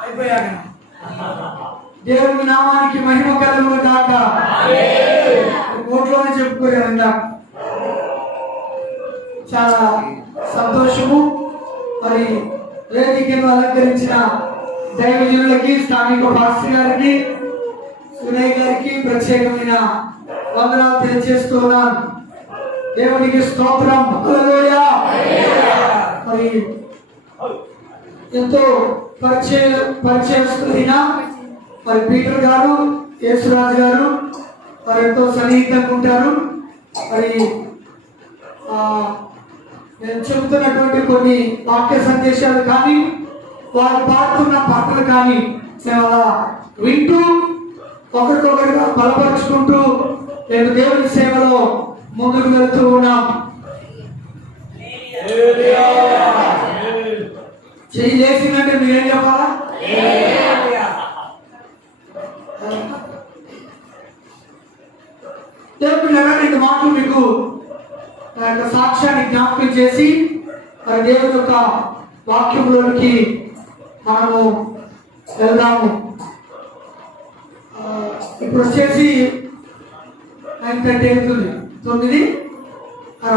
అయిపోయాక దేవుని నామానికి మహిమ కలుగును గాక. కోట్లోనే చెప్పుకోలేదా. చాలా సంతోషము. మరి వేదికను అలంకరించిన దైవజనులకి, స్థానిక పాస్టర్ గారికి, సునయ్ గారికి ప్రత్యేకమైన వందనాలు తెలియజేస్తున్నాను. దేవునికి స్తోత్రం. హల్లెలూయా. మరి ఎంతో పరిచయస్తున్న మరి పీటర్ గారు, యేసురాజు గారు మరి ఎంతో సన్నిహితంగా ఉంటారు. మరి నేను చెబుతున్నటువంటి కొన్ని వాక్య సందేశాలు కానీ, వారు పాడుతున్న పాటలు కానీ మేము అలా వింటూ ఒకరికొకరిగా బలపరుచుకుంటూ నేను దేవుని సేవలో ముందుకు వెళ్తూ ఉన్నాం. చెయ్యి చేసిందంటే మీరేం చెప్పాలా? దేవుని రెండు మాటలు మీకు సాక్ష్యాన్ని జ్ఞాపకం చేసి మరి దేవుని యొక్క వాక్యంలోనికి మనము వెళ్దాము. ఇప్పుడు వచ్చేసి 9:30 అవుతుంది, 9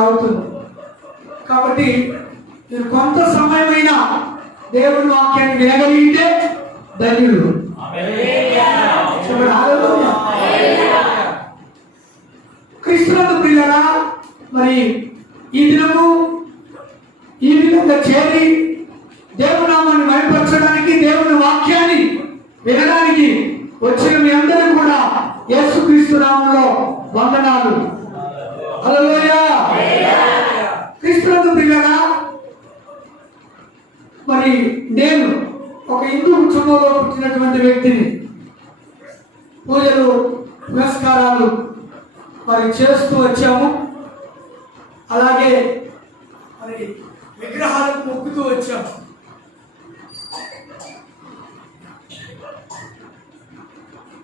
అవుతుంది. కాబట్టి మీరు కొంత సమయమైనా దేవుని వాక్యాన్ని వినగలిగితే ధన్యులు. క్రీస్తునందు ప్రియులారా, మరి ఈ దినము ఈ విధంగా చేరి దేవుని నామాన్ని మహిమపరచడానికి, దేవుని వాక్యాన్ని వినడానికి వచ్చిన మీ అందరూ కూడా యేసుక్రీస్తు నామములో వందనాలు. హల్లెలూయా. క్రీస్తునందు ప్రియులారా, మరి నేను ఒక హిందూ కుటుంబంలో పుట్టినటువంటి వ్యక్తిని. పూజలు పురస్కారాలు మరి చేస్తూ వచ్చాము. అలాగే మరి విగ్రహాలకు మొక్కుతూ వచ్చాము.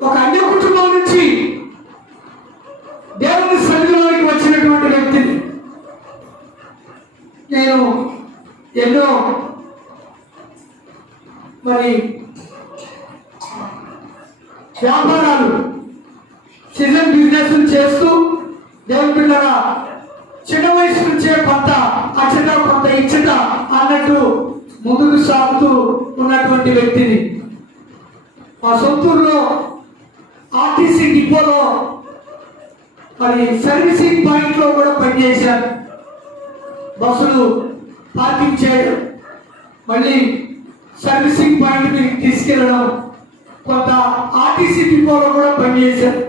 ఒక అన్య కుటుంబం నుంచి దేవుని సన్నిధిలోకి వచ్చినటువంటి వ్యక్తిని. నేను ఎన్నో మరి వ్యాపారాలు, సీజన్ బిజినెస్ చేస్తూ దేవుని పిల్లగా చిన్న వయసు నుంచే కొంత అచ్చట కొంత ఇచ్చట అన్నట్టు ముందుకు సాగుతూ ఉన్నటువంటి వ్యక్తిని. మా సొంతూరులో ఆర్టీసీ డిపోలో మరి సర్వీసింగ్ పాయింట్లో కూడా పనిచేశాను. బస్సులు పార్కింగ్ చేయడం, మళ్ళీ సర్వీసింగ్ పాయింట్ మీకు తీసుకెళ్ళడం, కొంత ఆర్టీసీ డిపోలో కూడా పనిచేశాను.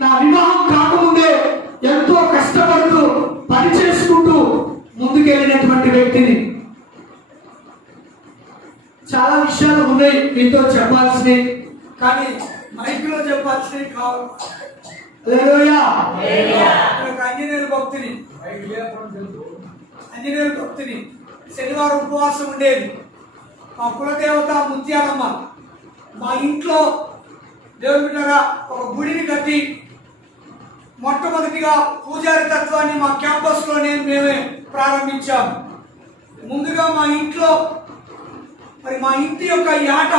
నా వివాహం కాకముందే ఎంతో కష్టపడుతూ పని చేసుకుంటూ ముందుకెళ్ళినటువంటి వ్యక్తిని. చాలా విషయాలు ఉన్నాయి మీతో చెప్పాల్సినవి, కానీ మైక్లో చెప్పాల్సినవి కావు. ఆంజనేయుల భక్తిని శనివారం ఉపవాసం ఉండేది. మా కులదేవత ముత్యాలమ్మ. మా ఇంట్లో దేవుని బిడ్డగా ఒక గుడిని కట్టి మొట్టమొదటిగా పూజారి తత్వాన్ని మా క్యాంపస్లోనే మేమే ప్రారంభించాము. ముందుగా మా ఇంట్లో మరి మా ఇంటి యొక్క యాట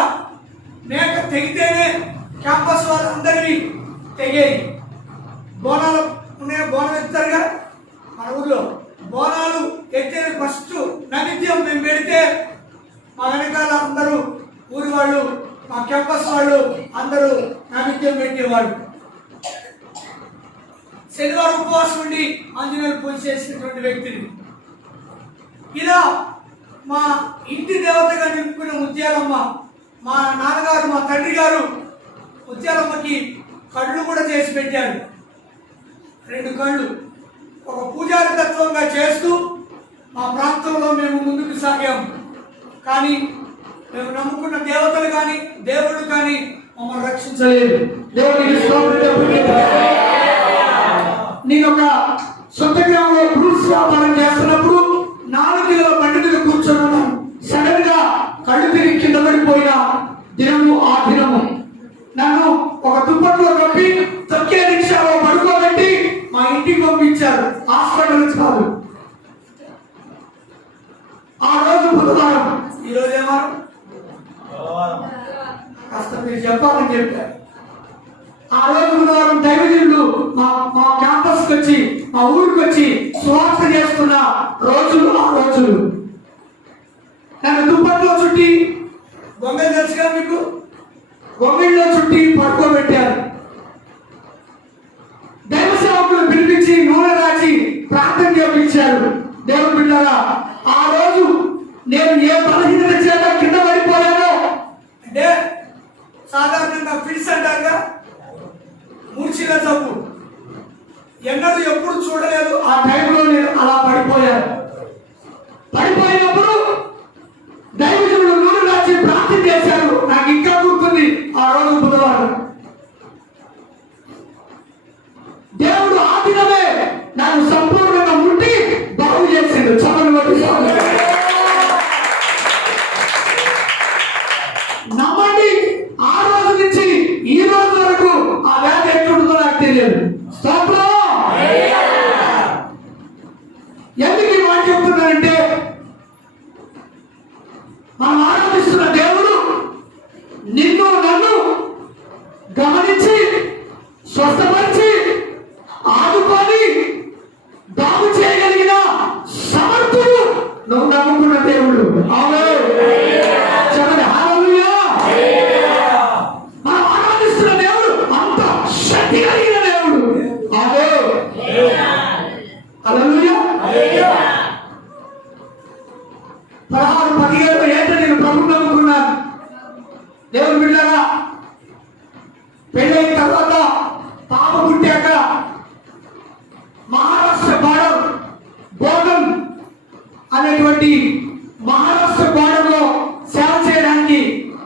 మేక తెగితేనే క్యాంపస్ వాళ్ళందరినీ తెగేది. బోనాలు ఉన్నాయి, బోనం ఎత్తారుగా మన ఊళ్ళో. బోనాలు ఎత్తేది ఫస్ట్ నైవేద్యం మేము పెడితే మా వెనకాల అందరూ ఊరి వాళ్ళు, మా క్యాంపస్ వాళ్ళు అందరూ నైవేద్యం పెట్టేవాళ్ళు. శనివారం ఉపవాసం ఉండి ఆంజనేయులు పూజ చేసినటువంటి వ్యక్తిని. ఇలా మా ఇంటి దేవతగా నిలుపుకున్న ముత్యాలమ్మ, మా నాన్నగారు, మా తండ్రి గారు ముత్యాలమ్మకి కళ్ళు కూడా చేసి పెట్టారు. 2 కళ్ళు. ఒక పూజారి తత్వంగా చేస్తూ మా ప్రాంతంలో మేము ముందుకు సాగాము. కానీ మేము నమ్ముకున్న దేవతలు కానీ దేవుడు కానీ మమ్మల్ని రక్షించలేదు. నేను ఒక సొంత గ్రామంలో ఫ్రూట్స్ వ్యాపారం చేస్తున్నప్పుడు 4 కిలోల బండి మీద కూర్చున్నాను. సడన్ గా కళ్ళు తిరిగి కింద పడిపోయిన దినము ఆ దినము. నన్ను ఒక దుప్పట్లో కప్పి తొక్కే రిక్షాలో పడుకోబెట్టి మా ఇంటికి పంపించారు. హాస్పిటల్ చాలు. బుధవారం. ఈరోజు ఏ వారం? కాస్త మీరు చెప్పాలని చెప్పారు. ఆ రోజు బుధవారం దైవజనులు మా క్యాంపస్కి వచ్చి మా ఊరికి వచ్చి సువార్త చేస్తున్న రోజులు ఆ రోజులు. నన్ను దుప్పట్లో చుట్టి, గొంగళి తెలుసుగా మీకు, గొంగళిలో చుట్టి పడుకోబెట్టారు. దైవ సేవకులు పిలిపించి నూనె రాచి ప్రార్థన చేయించారు. దేవుని బిడ్డలారా, ఆ రోజు నేను ఏ బలహీనత చేత కింద పడిపోయానో అంటే సాధారణంగా ఫిట్స్ అంటారుగా, మూర్ఛిల జబ్బు, ఎన్నడూ ఎప్పుడు చూడలేదు. ఆ టైంలో నేను అలా పడిపోయాను. పడిపోయినప్పుడు దైవజనుడు నూనె రాచి ప్రార్థన చేశారు. నాకు ఇంకా గుర్తుంది. ఆ రోజు బుధవారం దేవుడు ఆ దినమే నన్ను సంపూర్ణంగా ముట్టి బాగు చేసిండు. చమలు బట్టి నమ్మండి, ఆ రోజు నుంచి ఈ రోజు వరకు ఆ వ్యాధి ఎట్లుంటుందో నాకు తెలియదు. ఎందుకు ఈ మాట చెప్తున్నానంటే, మనం ఆరాధిస్తున్న దేవుడు నిన్ను నన్ను గమనించి స్వస్థపరిచి ఆదుకొని బాగు చేయగలిగిన సమర్థుడు నువ్వు నమ్ముకున్న దేవుడు. చెప్పండి హల్లెలూయా. మనం ఆరాధిస్తున్న దేవుడు అంత శక్తి కలిగిన దేవుడు. హల్లెలూయా. 16-17 ఏళ్ళ నేను ప్రభువుని నమ్ముకున్నాను. దేవుని బిడ్డలారా, పెళ్ళైన తర్వాత పాప పుట్టాక మహారాష్ట్ర బార్డర్ బోధన్ అనేటువంటి మహారాష్ట్ర బార్డర్లో సేవ చేయడానికి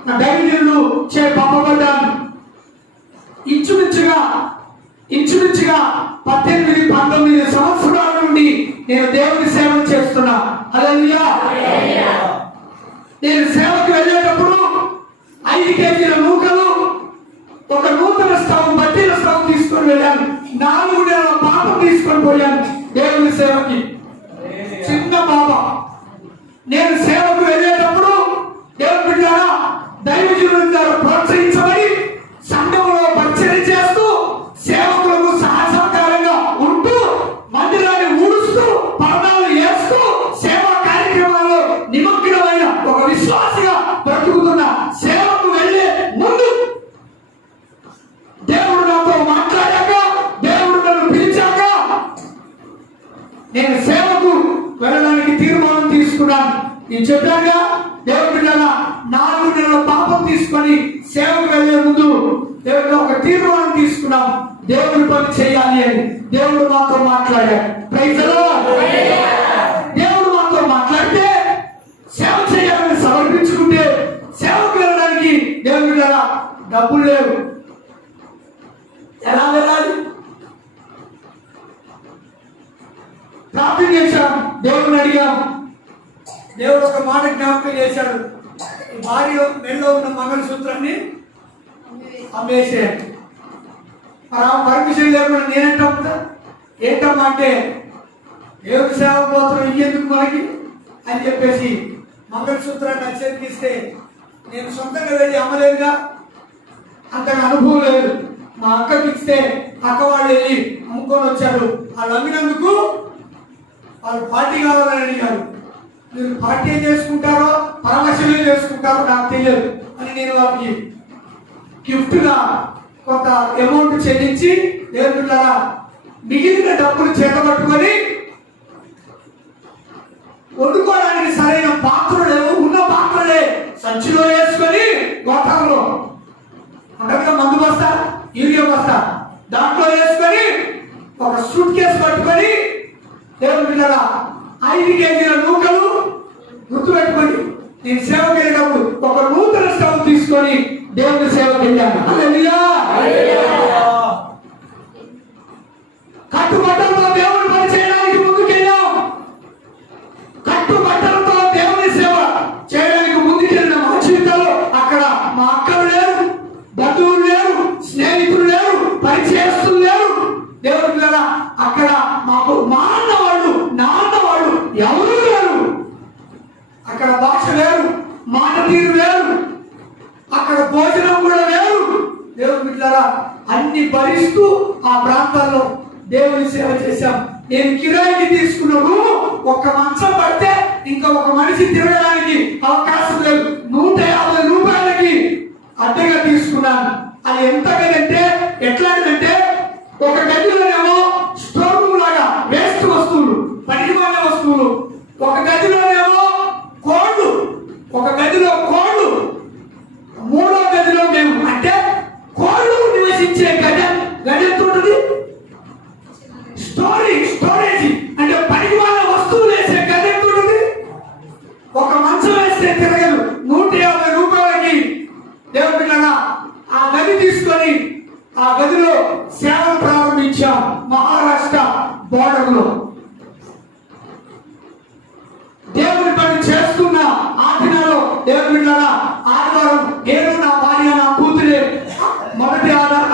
నా దైవజనులు పంపబడ్డాను. ఇంచుమించుగా 18-19 సంవత్సరాల నుండి నేను దేవుని సేవ చేస్తున్నా. హల్లెలూయా. నేను సేవకు వెళ్ళేటప్పుడు 5 కేజీల నూకలు, ఒక నూతన స్టవ్, బట్టీల స్టవ్ తీసుకొని వెళ్ళాను. 4 నెలల పాపం తీసుకొని పోయాను దేవుని సేవకి. చిన్న పాప. నేను సేవకు వెళ్ళేటప్పుడు దేవుని బిడ్డలారా, దైవజనుల ద్వారా ప్రోత్సహించబడి సంఘంలో పరిచయం చేస్తూ సేవకులకు సహసహకారంగా ఉంటూ మందిరాన్ని ఊడుస్తూ పరదాలు వేస్తూ సేవా కార్యక్రమాల్లో నిమగ్నమైన ఒక విశ్వాసిగా బ్రతుకుతున్న సేవకు వెళ్ళే ముందు దేవుడు నాతో మాట్లాడాక, దేవుడు నన్ను పిలిచాక నేను సేవకు వెళ్ళడానికి తీర్మానం తీసుకున్నాను. నేను చెప్పాగా, దేవుడు బిడ్డలారా, 4 నెలల పాపం తీసుకొని సేవకు వెళ్ళే ముందు దేవుడు ఒక తీర్మానం తీసుకున్నాం, దేవుడి పని చేయాలి అని. దేవుడు మాతో మాట్లాడాడు. Praise the lord. దేవుడు మాతో మాట్లాడితే సేవ చేయాలని సమర్పించుకుంటే సేవకు వెళ్ళడానికి దేవుడి బిడ్డలారా డబ్బులు లేవు. ఎలా వెళ్ళాలి? ప్రార్థన చేశాం, దేవుడిని అడిగాం. దేవుడు ఒక మాట జ్ఞాపకం చేశాడు, భార్య మెడలో ఉన్న మంగళసూత్రాన్ని అమ్మేసేయండి. మరి ఆ పర్మిషన్ లేకుండా నేనేంటా ఏంటమ్మా అంటే, దేవుడి సేవ పోతున్నాం ఇయ్యేందుకు మనకి అని చెప్పేసి మంగళసూత్రాన్ని అచ్చేతికి ఇస్తే నేను సొంతంగా వెళ్ళి అమ్మలేదుగా, అంతగా అనుభవం లేదు. మా అక్కకి ఇస్తే అక్క వాళ్ళు వెళ్ళి అమ్ముకొని వచ్చారు. వాళ్ళు అమ్మినందుకు వాళ్ళు పార్టీ కావాలని అడిగారు. మీరు పార్టీ ఏం చేసుకుంటారో పరమశివే చేసుకుంటారో నాకు తెలియదు అని నేను వాళ్ళకి గిఫ్ట్గా కొంత అమౌంట్ చెల్లించి, దేవుని బిడ్డలారా, మిగిలిన డబ్బులు చేతబట్టుకొని వండుకోవడానికి సరైన పాత్రలు లేవు. ఉన్న పాత్రలే సంచిలో వేసుకొని గోఠంలో ఉండగా మందు బస్తా, యూరియా బస్తా దాంట్లో వేసుకొని ఒక సూట్ కేసు పట్టుకొని, దేవుని బిడ్డలారా, 5 కేజీల నూకలు గుర్తుపెట్టుకొని నేను సేవకి వెళ్ళినప్పుడు ఒక నూతన స్టవ్ తీసుకొని దేవుని సేవకి వెళ్ళాను. హల్లెలూయా. కట్టుబట్టలతో దేవుని పని చేయడానికి ముందుకెళ్ళాం. కట్టుబట్టలతో దేవుని సేవ చేయడానికి ముందుకెళ్ళిన మా జీవితంలో అక్కడ మా అక్కలు లేరు, బంధువులు లేరు, స్నేహితులు లేరు, పరిచయస్తులు లేరు. దేవుని పిల్లల అక్కడ మాకు మా నాన్న వాళ్ళు ఎవరు లేరు. అక్కడ అన్ని భరిస్తూ ఆ ప్రాంతాల్లో దేవుని సేవ చేశాం. నేను కిరాయికి తీసుకున్న రూము ఒక్క మంచం పడితే ఇంకా ఒక మనిషి తిరగడానికి అవకాశం లేదు. 150 రూపాయలకి అద్దెగా తీసుకున్నాను. అది ఎంత గదంటే ఎట్లాంటిదంటే ఒక గదిలోనేమో స్టోర్ రూమ్ లాగా వేస్ట్ వస్తువులు, పనికిమాలిన వస్తువులు, ఒక గదిలోనేమో కోళ్ళు, ఒక గదిలో కోళ్ళు, మూడో గదిలో మేము, అంటే కోళ్ళు నివసించే గది ఎంత ఉంటుంది? స్టోరేజ్ అంటే పనికిమాలిన వస్తువులు వేసే గది ఎంత ఉంటుంది? ఒక మంచం వేస్తే తిరగదు. 150 రూపాయలకి దేవుడి పిల్లగా ఆ గది తీసుకొని ఆ గదిలో సేవలు ప్రారంభించాం. మహారాష్ట్ర బోర్డర్లో దేవుని పని చేస్తున్న ఆ దినాల్లో దేవుడి పిల్లగా ఆదివారం నేను, నా భార్య, నా కూతురే మొదటి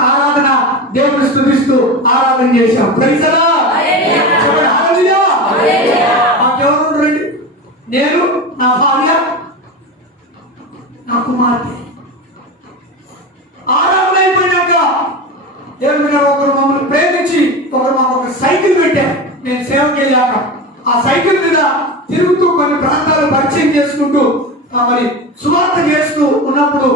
ఆరాధన దేవుని స్తుతిస్తూ ఆరాధన చేశాం. Praise the Lord. హల్లెలూయా. మాకెవరు రండి? నేను, నా భార్య, నా కుమార్తె. ఆరాధన అయిపోయినాక దేవుని మీద ఒకరు మమ్మల్ని ప్రేమించి ఒకరు మాకు ఒక సైకిల్ పెట్టారు. నేను సేవకి వెళ్ళాక ఆ సైకిల్ మీద తిరుగుతూ కొన్ని ప్రాంతాలు పరిచయం చేసుకుంటూ మరి సువార్త చేస్తూ ఉన్నప్పుడు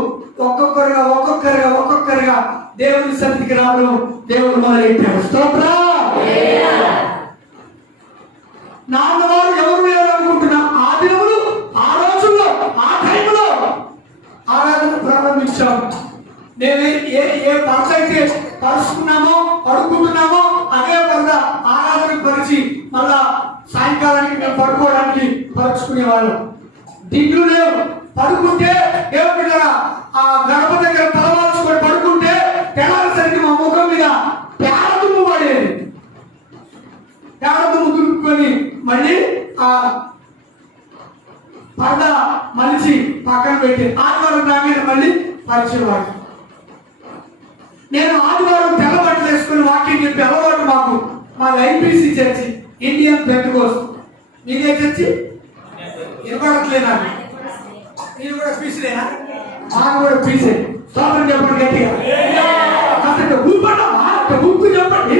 ఒక్కొక్కరిగా దేవుని సన్నిధికి రావడం దేవుడు మొదలెట్టారు. స్తోత్రం. నాన్నవారు ఎవరు లేరు అనుకుంటున్నా ఆ దినములు, ఆ రోజుల్లో, ఆ టైంలో ఆరాధన ప్రారంభించాం. మేము ఏ పరద అయితే పరుచుకున్నామో పడుకుంటున్నామో అదే పరద ఆరాధనకు పరిచి మళ్ళా సాయంకాలానికి మేము పడుకోవడానికి పరుచుకునేవాళ్ళం. దిగులు లేవు. పడుకుంటే దేవుడి దగ్గర ఆ గడప దగ్గర తలవాల్చుకొని పడుకుంటే తెల్లారేసరికి మా ముఖం మీద పేడ దుమ్ము పడేది. పేడ దుమ్ము దులుపుకొని మళ్ళీ ఆ పరద మలిచి పక్కన పెట్టి ఆదివారం నా మీద మళ్ళీ పరిచేవాడు. నేను ఆదివారం తెల్ల బట్టలు వేసుకుని వాక్యం చెప్పి అలవాటు మాకు. మా ఐపీసీ చర్చి, ఇండియన్ పెంటెకోస్ట్. మీదే చర్చి వినపడట్లేనా? మీరు కూడా పీసులేనా? మాకు కూడా పీసే. స్తోత్రం చెప్పండి గట్టిగా. అసలు ఊపడమా? ఊపు చెప్పండి.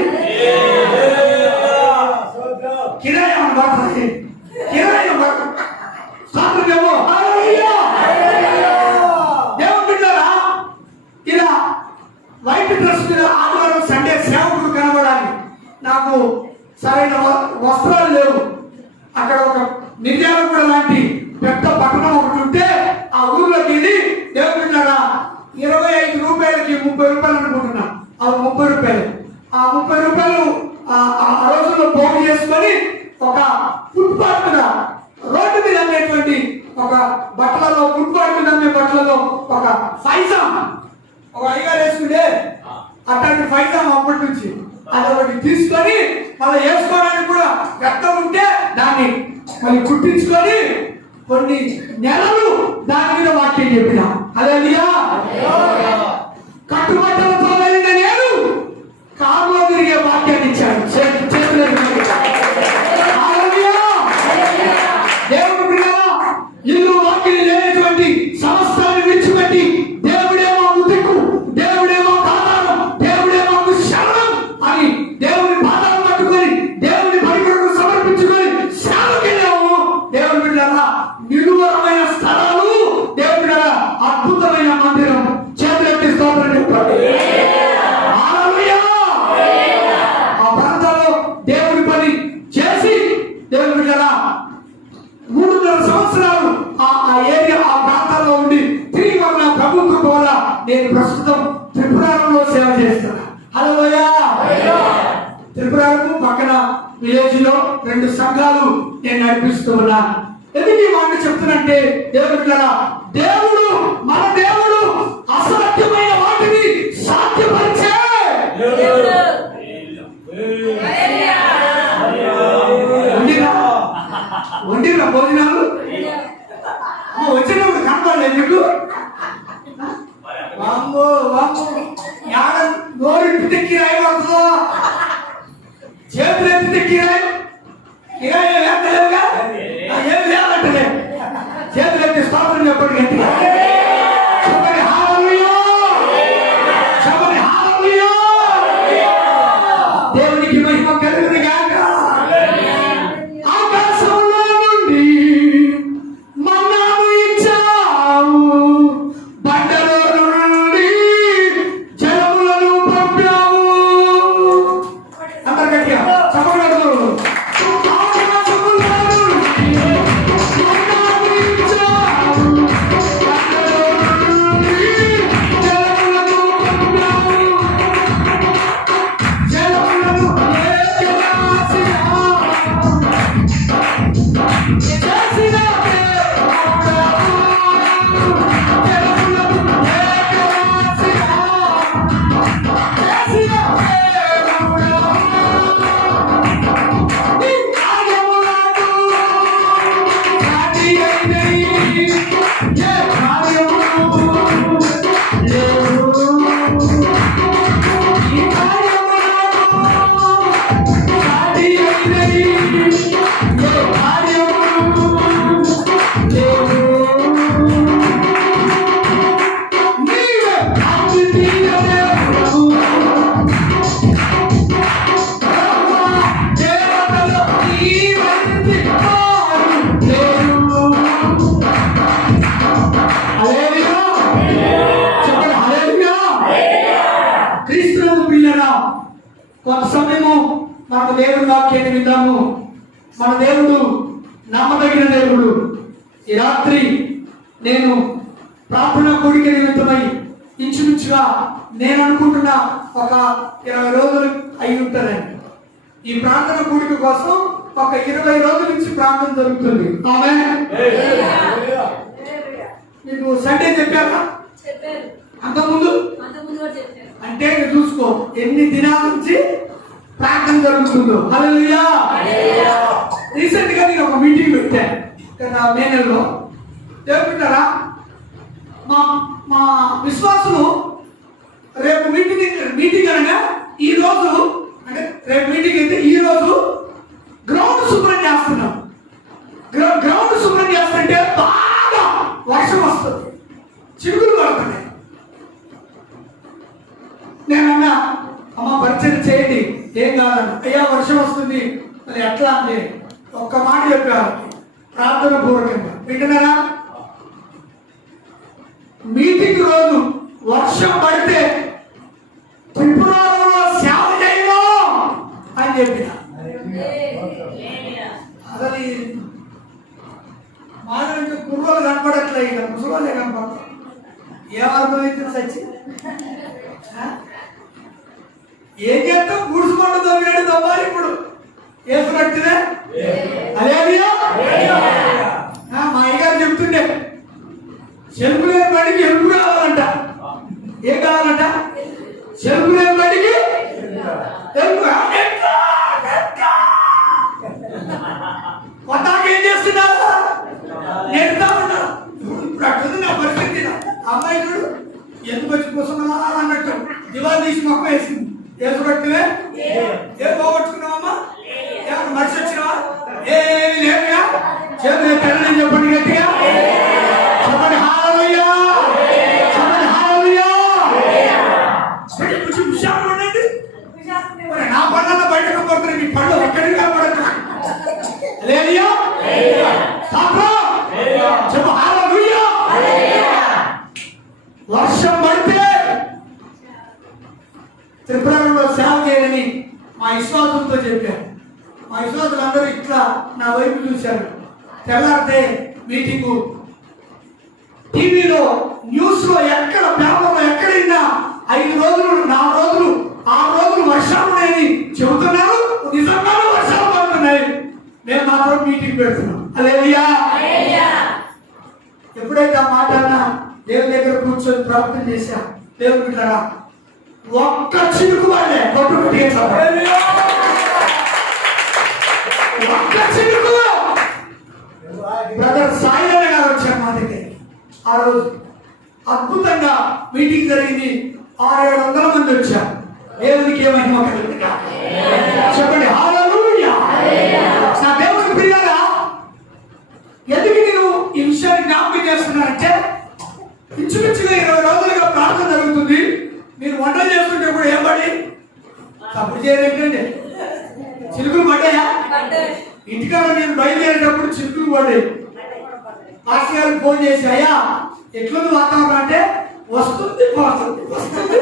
కిరాయం పడుతుంది, కిరాయం పడుతుంది. స్తోత్రం చెప్పు. దేవుని బిడ్డలారా, ఇలా వైట్ డ్రెస్ మీద ఆదివారం సండే సేవకుడు కనబడాలి. నాకు సరైన వస్త్రాలు లేవు. అక్కడ ఒక నిర్యాలగూడ లాంటి పెద్ద పట్టణం ఒకటి ఉంటే ఆ ఊర్లోకి వెళ్ళి దేవుడి దగ్గర 25 రూపాయలకి 30 రూపాయలు అనుకుంటున్నా. అది 30 రూపాయలు. ఆ 30 రూపాయలు ఆ రోజుల్లో పోగు చేసుకొని ఒక ఫుట్పాత్ మీద, రోడ్డు మీద అమ్మేటువంటి ఒక బట్టలలో, ఫుట్పాత్ మీద అమ్మే బట్టలలో ఒక ఫైజాం, ఒక అయ్యగారు వేసుకుంటే అట్లాంటి ఫైజాం అప్పటి నుంచి అదొకటి తీసుకొని మళ్ళీ వేసుకోవడానికి కూడా గట్ట ఉంటే దాన్ని మళ్ళీ కుట్టించుకొని కొన్ని నెలలు దాని మీద వాక్యం చెప్పిన. హల్లెలూయా. కట్టుబట్టలతో వెళ్ళిన నేను కారులో తిరిగే వాక్యాన్ని ఇచ్చాను. దేవుడు బిడ్డలారా, ఇల్లు వాక్యం లేనటువంటి సమస్తాన్ని విడిచిపెట్టి దేవుడే మాకు దిక్కు, దేవుడే మాకు ఆధారం, దేవుడే మాకు శరణం అని దేవుని పాదాలు పట్టుకొని దేవుని పరికరం సమర్పించుకొని సేవకెళ్ళాము. దేవుని బిడ్డలారా, నిలువరమైన స్థలాలు, దేవుని బిడ్డలారా, అద్భుతమైన మందిరం. చేతులెత్తి స్తోత్రం చెప్పండి. హల్లెలూయా. ఆ ప్రాంతాల్లో దేవుని పని చేసి దేవుని బిడ్డలారా 3.5 సంవత్సరాలు ఆ ఏరియా, ఆ ప్రాంతాల్లో ఉండి తిరిగి వల్ల ప్రభుత్వం వల్ల నేను ప్రస్తుతం త్రిపురారంలో సేవ చేస్తున్నా. హల్లెలూయా. త్రిపురాకు పక్కన విలేజ్ లో 2 సంఘాలు నేను నడిపిస్తూ ఉన్నాను. ఎందుకు ఈ మాట చెప్తున్నంటే దేవుడు బిడ్డలారా, దేవుడు, మన దేవుడు అసాధ్యమైన వాటిని సాధ్యపరిచే వండిన భోజనాలు వచ్చినప్పుడు కనపడలేదు మీకు. వామ్మో యాడ నోరెత్తితే కిరాయి పడుతుందో, చేతులు ఎత్తితే కిరాయి వేస్తలేవుగా, ఏమి లేదంటే చేతులు ఎత్తి స్తోత్రం చెప్పండి గట్టిగా. చెప్పండి హల్లెలూయా. చెప్పండి హల్లెలూయా. దేవుని వాక్యాన్ని విందాము. మన దేవుడు నమ్మదగిన దేవుడు. ఈ రాత్రి నేను ప్రార్థన కూడిక నిమిత్తమై ఇంచుమించుగా నేను అనుకుంటున్న ఒక 20 రోజులు అయి ఉంటుందండి. ఈ ప్రార్థన కూడిక కోసం ఒక 20 రోజుల నుంచి ప్రార్థన జరుగుతుంది. ఆమేన్. మీకు సండే చెప్పారా? అంతకుముందు అంటే చూసుకో ఎన్ని దినాల నుంచి ప్రార్థన జరుగుతుందో. హల్లెలూయా. రీసెంట్ గా నేను ఒక మీటింగ్ పెట్టాను మే నెలలో. చెప్తున్నారా మా విశ్వాసులు రేపు మీటింగ్ అనగా ఈ రోజు అంటే రేపు మీటింగ్ అయితే ఈ రోజు గ్రౌండ్ శుభ్రం చేస్తున్నాం. గ్రౌండ్ శుభ్రం చేస్తుంటే బాగా వర్షం వస్తుంది, చినుకులు పడుతున్నాయి. నేనన్నా అమ్మ పరిచయం చేయండి, ఏం కాదని. అయ్యా వర్షం వస్తుంది మరి ఎట్లా అంటే ఒక్క మాట చెప్పారు ప్రార్థన పూర్వకంగా. వింటున్నారా? మీటింగ్ రోజు వర్షం పడితే త్రిపురాలో సేవ చేయను అని చెప్పిన. అసలు మానవుడికి కుర్రోలు కనపడట్లే, ఇక ముసలోళ్ళే కనపడతారు. ఏమర్థమైతే సచ్చి ఏం చేస్తాం? గుడుచుకోండి దొంగ దొంగ ఇప్పుడు వేసుకున్నట్టునే. అదేమియా మా అయ్యగారు చెప్తుండే చెరుపు లేని బడికి ఎరుపు కావాలంట. ఏం కావాలంట? చెరుపు లేని బడికి ఎరుపు. కొత్తాక ఏం చేస్తున్నారు? నేర్పుతా ఉన్నారు. ఇప్పుడు అట్టుంది నా పరిస్థితి. అమ్మాయి చూడు ఎందుకు వచ్చి కూర్చున్నావా అన్నట్టు దివాళి తీసి మొక్క వేసింది. వేసుకున్నట్టువే ఏం పోగొట్టుకున్నావమ్మా? ఏమన్నా మనిషి వచ్చినావా? ఏమి లేదుగా. చేతులు తెల్లని చెప్పండి గట్టిగా చెప్పండి. హల్లెలూయా, చెప్పండి హల్లెలూయా. కొంచెం హుషారుగా ఉండండి. నా పళ్ళ బయటకు పడుతున్నాయి, మీ పళ్ళు ఎక్కడికి కనపడుతున్నాయి. హల్లెలూయా, చెప్పు హల్లెలూయా. వర్షం పడితే త్రిపురలో సేవ చేయాలని మా విశ్వాసులతో చెప్పారు. మా విశ్వాసులందరూ ఇట్లా నా వైపు చూశారు. తెల్లారితే మీటింగు, టీవీలో న్యూస్ లో ఎక్కడ పేపర్లో ఎక్కడైనా 5 రోజులు 4 రోజులు 6 రోజులు వర్షాలు ఉన్నాయని చెబుతున్నారు. నిజంగానే వర్షాలు పడుతున్నాయి. మేము మాత్రం మీటింగ్ పెడుతున్నాం. హల్లెలూయా. ఎప్పుడైతే ఆ మాట అన్నా దేవుని దగ్గర కూర్చొని ప్రార్థన చేశా. దేవుని బిడ్డలారా ఒక్క చినుకు వాళ్ళే కొట్టు ఒక్క చినుకు. బ్రదర్ సాయిలన్న గారు వచ్చారు మా దగ్గర. ఆ రోజు అద్భుతంగా మీటింగ్ జరిగింది. 600-700 మంది వచ్చారు. దేవునికి ఏమైనా చెప్పండి హల్లెలూయా. నా దేవునికి ప్రియారా, ఎందుకు నేను ఈ విషయాన్ని జ్ఞాపకం చేస్తున్నానంటే ఇంచుమించుగా 20 రోజులుగా ప్రార్థన జరుగుతుంది. మీరు వంటలు చేస్తుంటే కూడా ఏం పడి తప్పుడు చేయలేంటండి. చిలుకులు పడ్డాయా? ఇంటికాడ నేను బయలుదేరేటప్పుడు చిలుకులు పడ్డాయి. మాస్టర్ గారికి ఫోన్ చేసి అయ్యా ఎట్లుంది వాతావరణం అంటే వస్తుంది పోతుంది వస్తుంది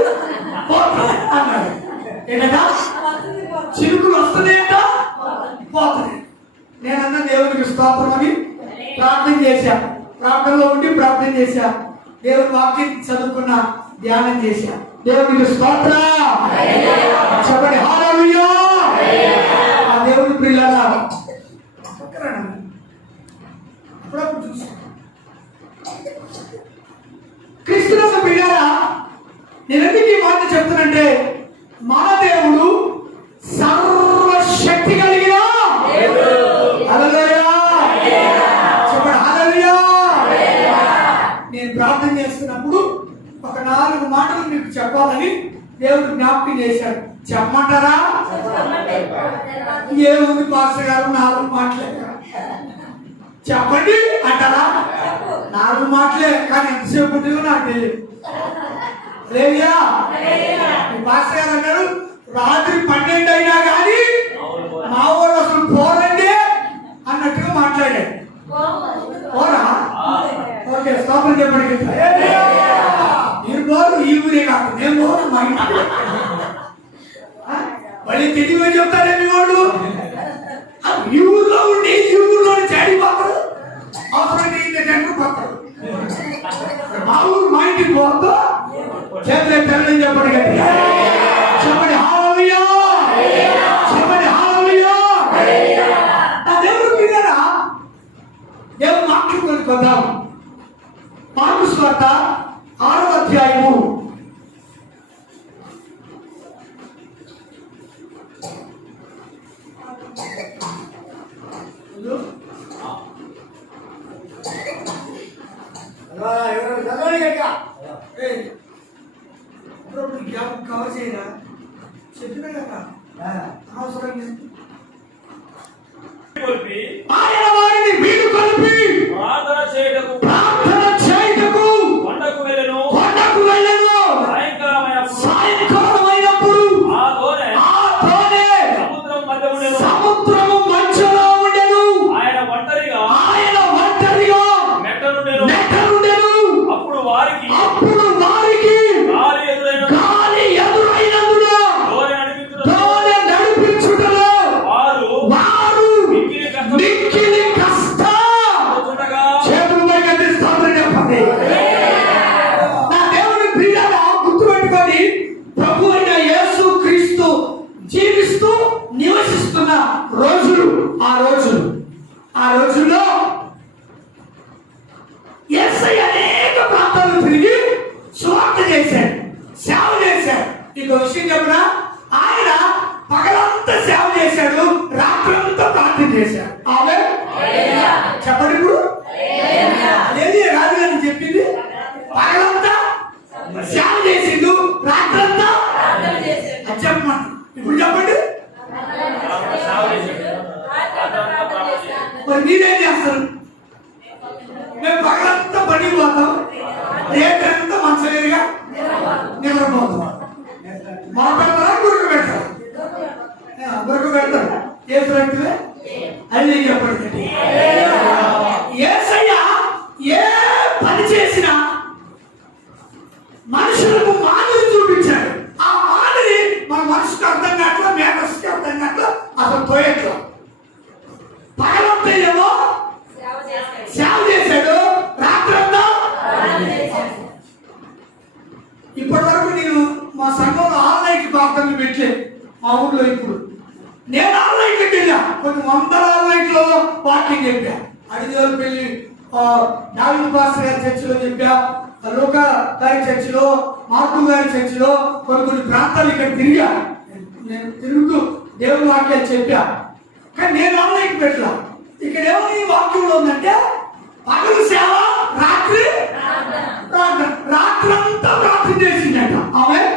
పోతుంది అన్నాడు. ఏంటంట? చిలుకులు వస్తున్నాయంట పోతుంది. నేనన్నా దేవునికి స్తోత్రం అని ప్రార్థన చేశా. ప్రార్థనలో ఉండి ప్రార్థన చేశా. దేవుని వాక్యం చదువుకున్నా, ధ్యానం చేశా. దేవునికి స్తోత్రం చెప్పండి హల్లెలూయా. ఆ దేవుని ప్రియులారా అప్పుడప్పుడు చూసి క్రీస్తునందు ప్రియులారా, నేను ఎందుకు ఈ మాట చెప్తానంటే మన దేవుడు సర్వశక్తి కలిగిన హల్లెలూయా చెప్పండి హల్లెలూయా. నేను ప్రార్థన చేస్తున్నప్పుడు ఒక 4 మాటలు మీకు చెప్పాలని దేవుడు జ్ఞాపకం చేశాడు. చెప్పమంటారా? ఏముంది పాస్టర్ గారు 4 మాటలే చెప్పండి అంటారా? 4 మాటలే, కానీ ఎంతసేపు ఉంటుందో నాకు తెలియదు. లేదుయా పాస్టర్ గారు అన్నారు రాత్రి 12 అయినా కానీ మా ఊరు అసలు పోరండి అన్నట్టుగా మాట్లాడాడు. పోరా? ఓకే స్తోత్రం చెప్పండి. మీరు పోరు, ఈ ఊరే కాదు నేను పోను. మా ఇంటి మళ్ళీ తెలివిగా చెప్తారే మీ వాళ్ళు. ఈ ఊర్లో ఉండి ఈ ఊర్లోని చాడి పోతారు, అవసరమైతే ఇంత జంటలు పోతారు. మా ఊరు మా ఇంటికి పోతా చేతులే తెల్లని చెప్పండి గట్టిగా చెప్పండి హల్లెలూయా, చెప్పండి హల్లెలూయా. నా దేవుడు పిల్లరా, దేవుడు వాక్యం కొద్దాం. మార్కు సువార్త 6వ అధ్యాయము 可惜了，చెప్పిన కదా అవసరం ఆయన వారిని వీడు కలిపి ప్రార్థన చేయుటకు కొండకు వెళ్ళెను. సాయంకాలమైనప్పుడు ఆ దోణి సముద్రము మధ్యలో ఉండెను. ఆయన ఒంటరిగా మెట్ట నుండెను. అప్పుడు వారికి గాలి ఎదురైనందున దోణి నడిపించుటలో వారు మిక్కిలి కష్టపడుతుండగా చేతులు పైకెత్తి స్తోత్రం చెప్పండి. నా దేవుని ప్రియులారా, గుర్తుపెట్టుకొని ప్రభు అయిన యేసు క్రీస్తు జీవిస్తూ నివసిస్తున్న రోజులు ఆ రోజుల్లో యేసయ్య అనేక ప్రాంతాలు తిరిగి సువార్త చేశాడు, సేవ చేశాడు. ఇంకో విషయం చెప్పనా, ఆయన పగలంతా సేవ చేశాడు, రాత్రంతా ప్రార్థన చేశాడు. ఆమేన్ చెప్పండి. ఇప్పుడు అదేది రాదు అని చెప్పింది, పగలంతా సేవ చేసిండు, రాత్రంతా చెప్పండి. ఇప్పుడు చెప్పండి, మరి మీరేం చేస్తారు? మేము పగలంతా పని పోతాం, రేటంతా మంచలేదుగా నిద్రపోతాం. మా పెడతారా గురుకు పెడతారు, ఏసు వ్యక్తులే అది చెప్పండి. యేసయ్య ఏ పని చేసినా మనుషులకు మాదిరి చూపించాడు. ఆ మాదిరి మన మనసుకు అర్థం కావట్లా, మేనస్కి అర్థం కావట్లా, అసలు తోయట్లా. పగలంతా ఏమో సేవ చేశాడు, రాత్రంతా. ఇప్పటి వరకు నేను మా సంఘంలో ఆన్లైన్ ప్రార్థనలు పెట్టలేదు మా ఊర్లో. ఇప్పుడు నేను ఆన్లైన్కి వెళ్ళా, కొన్ని వందల ఆన్లైన్లలో వాకింగ్ చెప్పా. అడిదేవులు పెళ్లి నాలుగు పాస్టర్ గారి చర్చిలో చెప్పా, లోక గారి చర్చిలో, మార్కు గారి చర్చిలో, కొన్ని ప్రాంతాలు ఇక్కడ తిరిగా. నేను తిరుగుతూ దేవుని వాక్యాలు చెప్పా. కానీ నేను ఆన్లైన్కి పెట్టలా. ఇక్కడ ఏమో ఈ వాక్యంలో ఉందంటే పగలు సేవ, రాత్రి రాత్రంతా ప్రార్థన చేసిందట. ఆమేన్.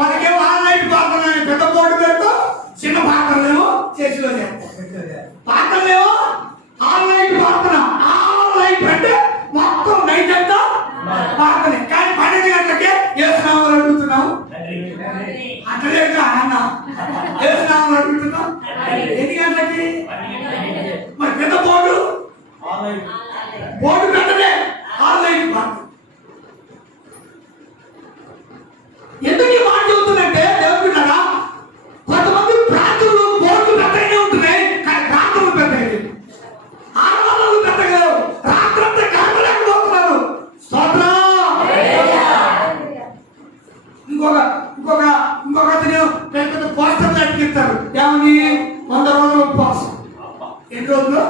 మనకేమో ఆన్లైన్ ప్రార్థన పెద్ద బోర్డు పెడతాం, చిన్న ప్రార్థనలేమో చర్చిలో చేస్తాం. ప్రార్థనలేమో ఆన్లైన్ ప్రార్థన, ఆన్లైన్ అంటే మొత్తం నైట్ అంతా ప్రార్థన. కానీ 12 గంటలకే యేసునామములో అడుగుతున్నాము, అంటలేదుగా అన్న యేసునామములో అడుగుతున్నాం. ఎన్ని గంటలకి? మరి పెద్ద బోర్డు పెట్టదే ఆన్లైన్ ప్రార్థన. ఎందుకు ఈ మాట చెబుతుందంటే, దేవుడు కదా, కొంతమంది ప్రార్థనలు బోర్డులు పెద్దగానే ఉంటున్నాయి, కానీ ప్రార్థనలు పెద్దగా, ఆరాధనలు పెద్దగా, రాత్రంతా గడపలేకపోతున్నారు. స్తోత్రం. ఇంకొక అతను పెద్ద పోస్టర్లు అడిగిస్తారు, ఏమని 100 రోజులు ఉపవాసం. ఎన్ని రోజులు?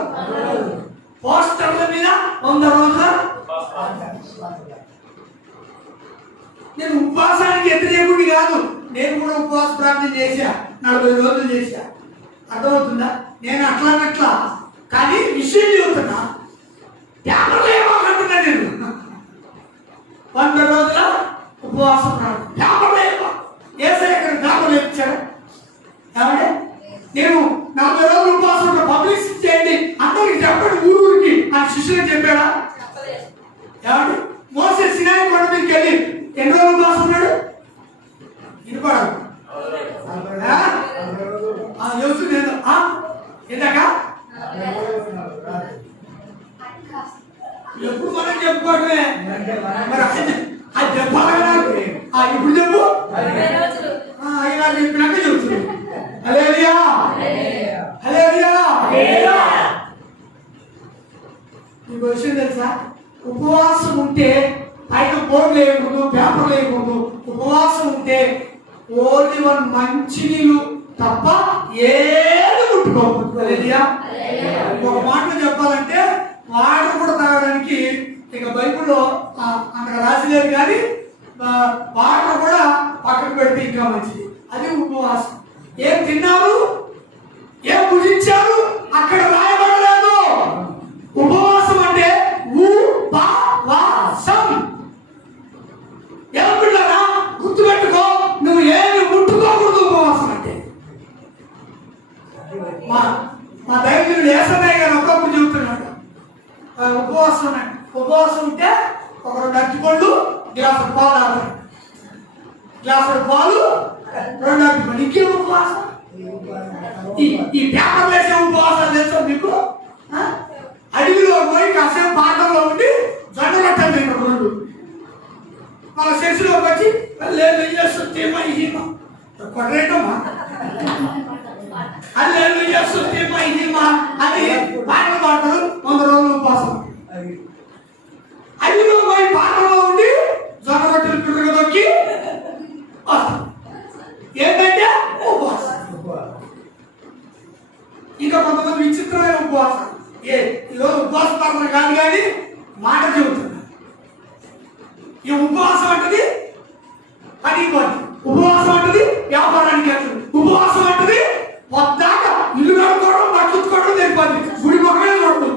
పోస్టర్ల మీద 100 రోజుల. నేను ఉపవాసానికి వ్యతిరేకుడి కాదు, నేను కూడా ఉపవాస ప్రార్థన చేశా, 40 రోజులు చేశా. అర్థమవుతుందా? నేను అట్లా కానీ విషయం చెబుతున్నా. పేపర్లు ఏమో అంటున్నా, నేను 100 రోజుల ఉపవాస ప్రార్థన. పేపర్లు ఏమో యేసయ్య పేపర్లు ఇచ్చాడు. ఏమంటే నేను 40 రోజులు ఉపవాసం పబ్లిసిటీ చేయండి, అందరికి చెప్పండి ఊరికి ఆ శిష్యులకు చెప్పాడా? ఏమంటే మోసే సినాయి కొండ మీదకి వెళ్ళి ఎన్ని రోజులు ఉపవాసం ఉన్నాడు? ఇనుకోడు నేను ఇందాక ఎప్పుడు మనం చెప్పుకోవడమే. మరి అది చెప్పాలి. ఇప్పుడు చెప్పు, అయ్యగారు చెప్పినాక చెబుతున్నాడు. హల్లెలూయా హల్లెలూయా. మీకు విషయం తెలుసా? ఉపవాసం ఉంటే పైన బోర్డు లేకూడదు, పేపర్ లేకూడదు. ఉపవాసం ఉంటే ఓన్లీ వన్ మంచినీళ్ళు తప్ప ఏది ముట్టుకోకూడదు. హల్లెలూయా. ఒక మాటలో చెప్పాలంటే వాటర్ కూడా తాగడానికి ఇక బైబిల్లో అక్కడ రాసిలేదు, కానీ వాటర్ కూడా పక్కకు పెడితే ఇంకా మంచిది. అది ఉపవాసం. ఏం తిన్నారు, ఏం భుజించారు అక్కడ రాయబడలేదు. ఉపవాసం అంటే ఉపవాసం. ఎవరిలారా గుర్తుపెట్టుకో, నువ్వు ఏమి ముట్టుకోకూడదు ఉపవాసం అంటే. మా దైవజనుడు యేసయ్య గారు అప్పుడప్పుడు చెబుతున్నాడు, ఉపవాసం ఉంటే ఒక 2 అరటిపళ్ళు, గ్లాసుడు పాలు తాగుతాడు. గ్లాసుడు పాలు, 2 అరటిపళ్ళు. ఇంకే ఉపవాసం? ఈ పేపర్ వేసే ఉపవాసాలు తెలుసా మీకు? అడవిలో పోయి కాసేపు పాటల్లో ఉండి జొన్న రొట్టెలు తింటారు 2. వాళ్ళ శశిలోకి వచ్చి లేదు చేస్తుందేమో ఇదేమో కొట్టరేటమ్మా, అల్లు చేస్తుందేమో ఇదేమా అని పాటలు పాడతారు. 100 రోజులు ఉపవాసం. అడవిలో పోయి పాటల్లో ఉండి జొన్న రొట్టెలు పిల్లలు దొక్కి వస్తారు. ఏంటంటే ఉపవాసం. ఇంకా కొంతమంది విచిత్రమైన ఉపవాసం. ఈరోజు ఉపవాసం పడతారు కాదు, కానీ మాట చెబుతున్నారు. ఈ ఉపవాసం అంటది పని పని, ఉపవాసం అంటది వ్యాపారానికి వెళ్తుంది, ఉపవాసం అంటది పొద్దాక ఇల్లు కడుక్కోవడం, బట్టుకోవడం తెలిపది, గుడి మొక్కలే చూడదు.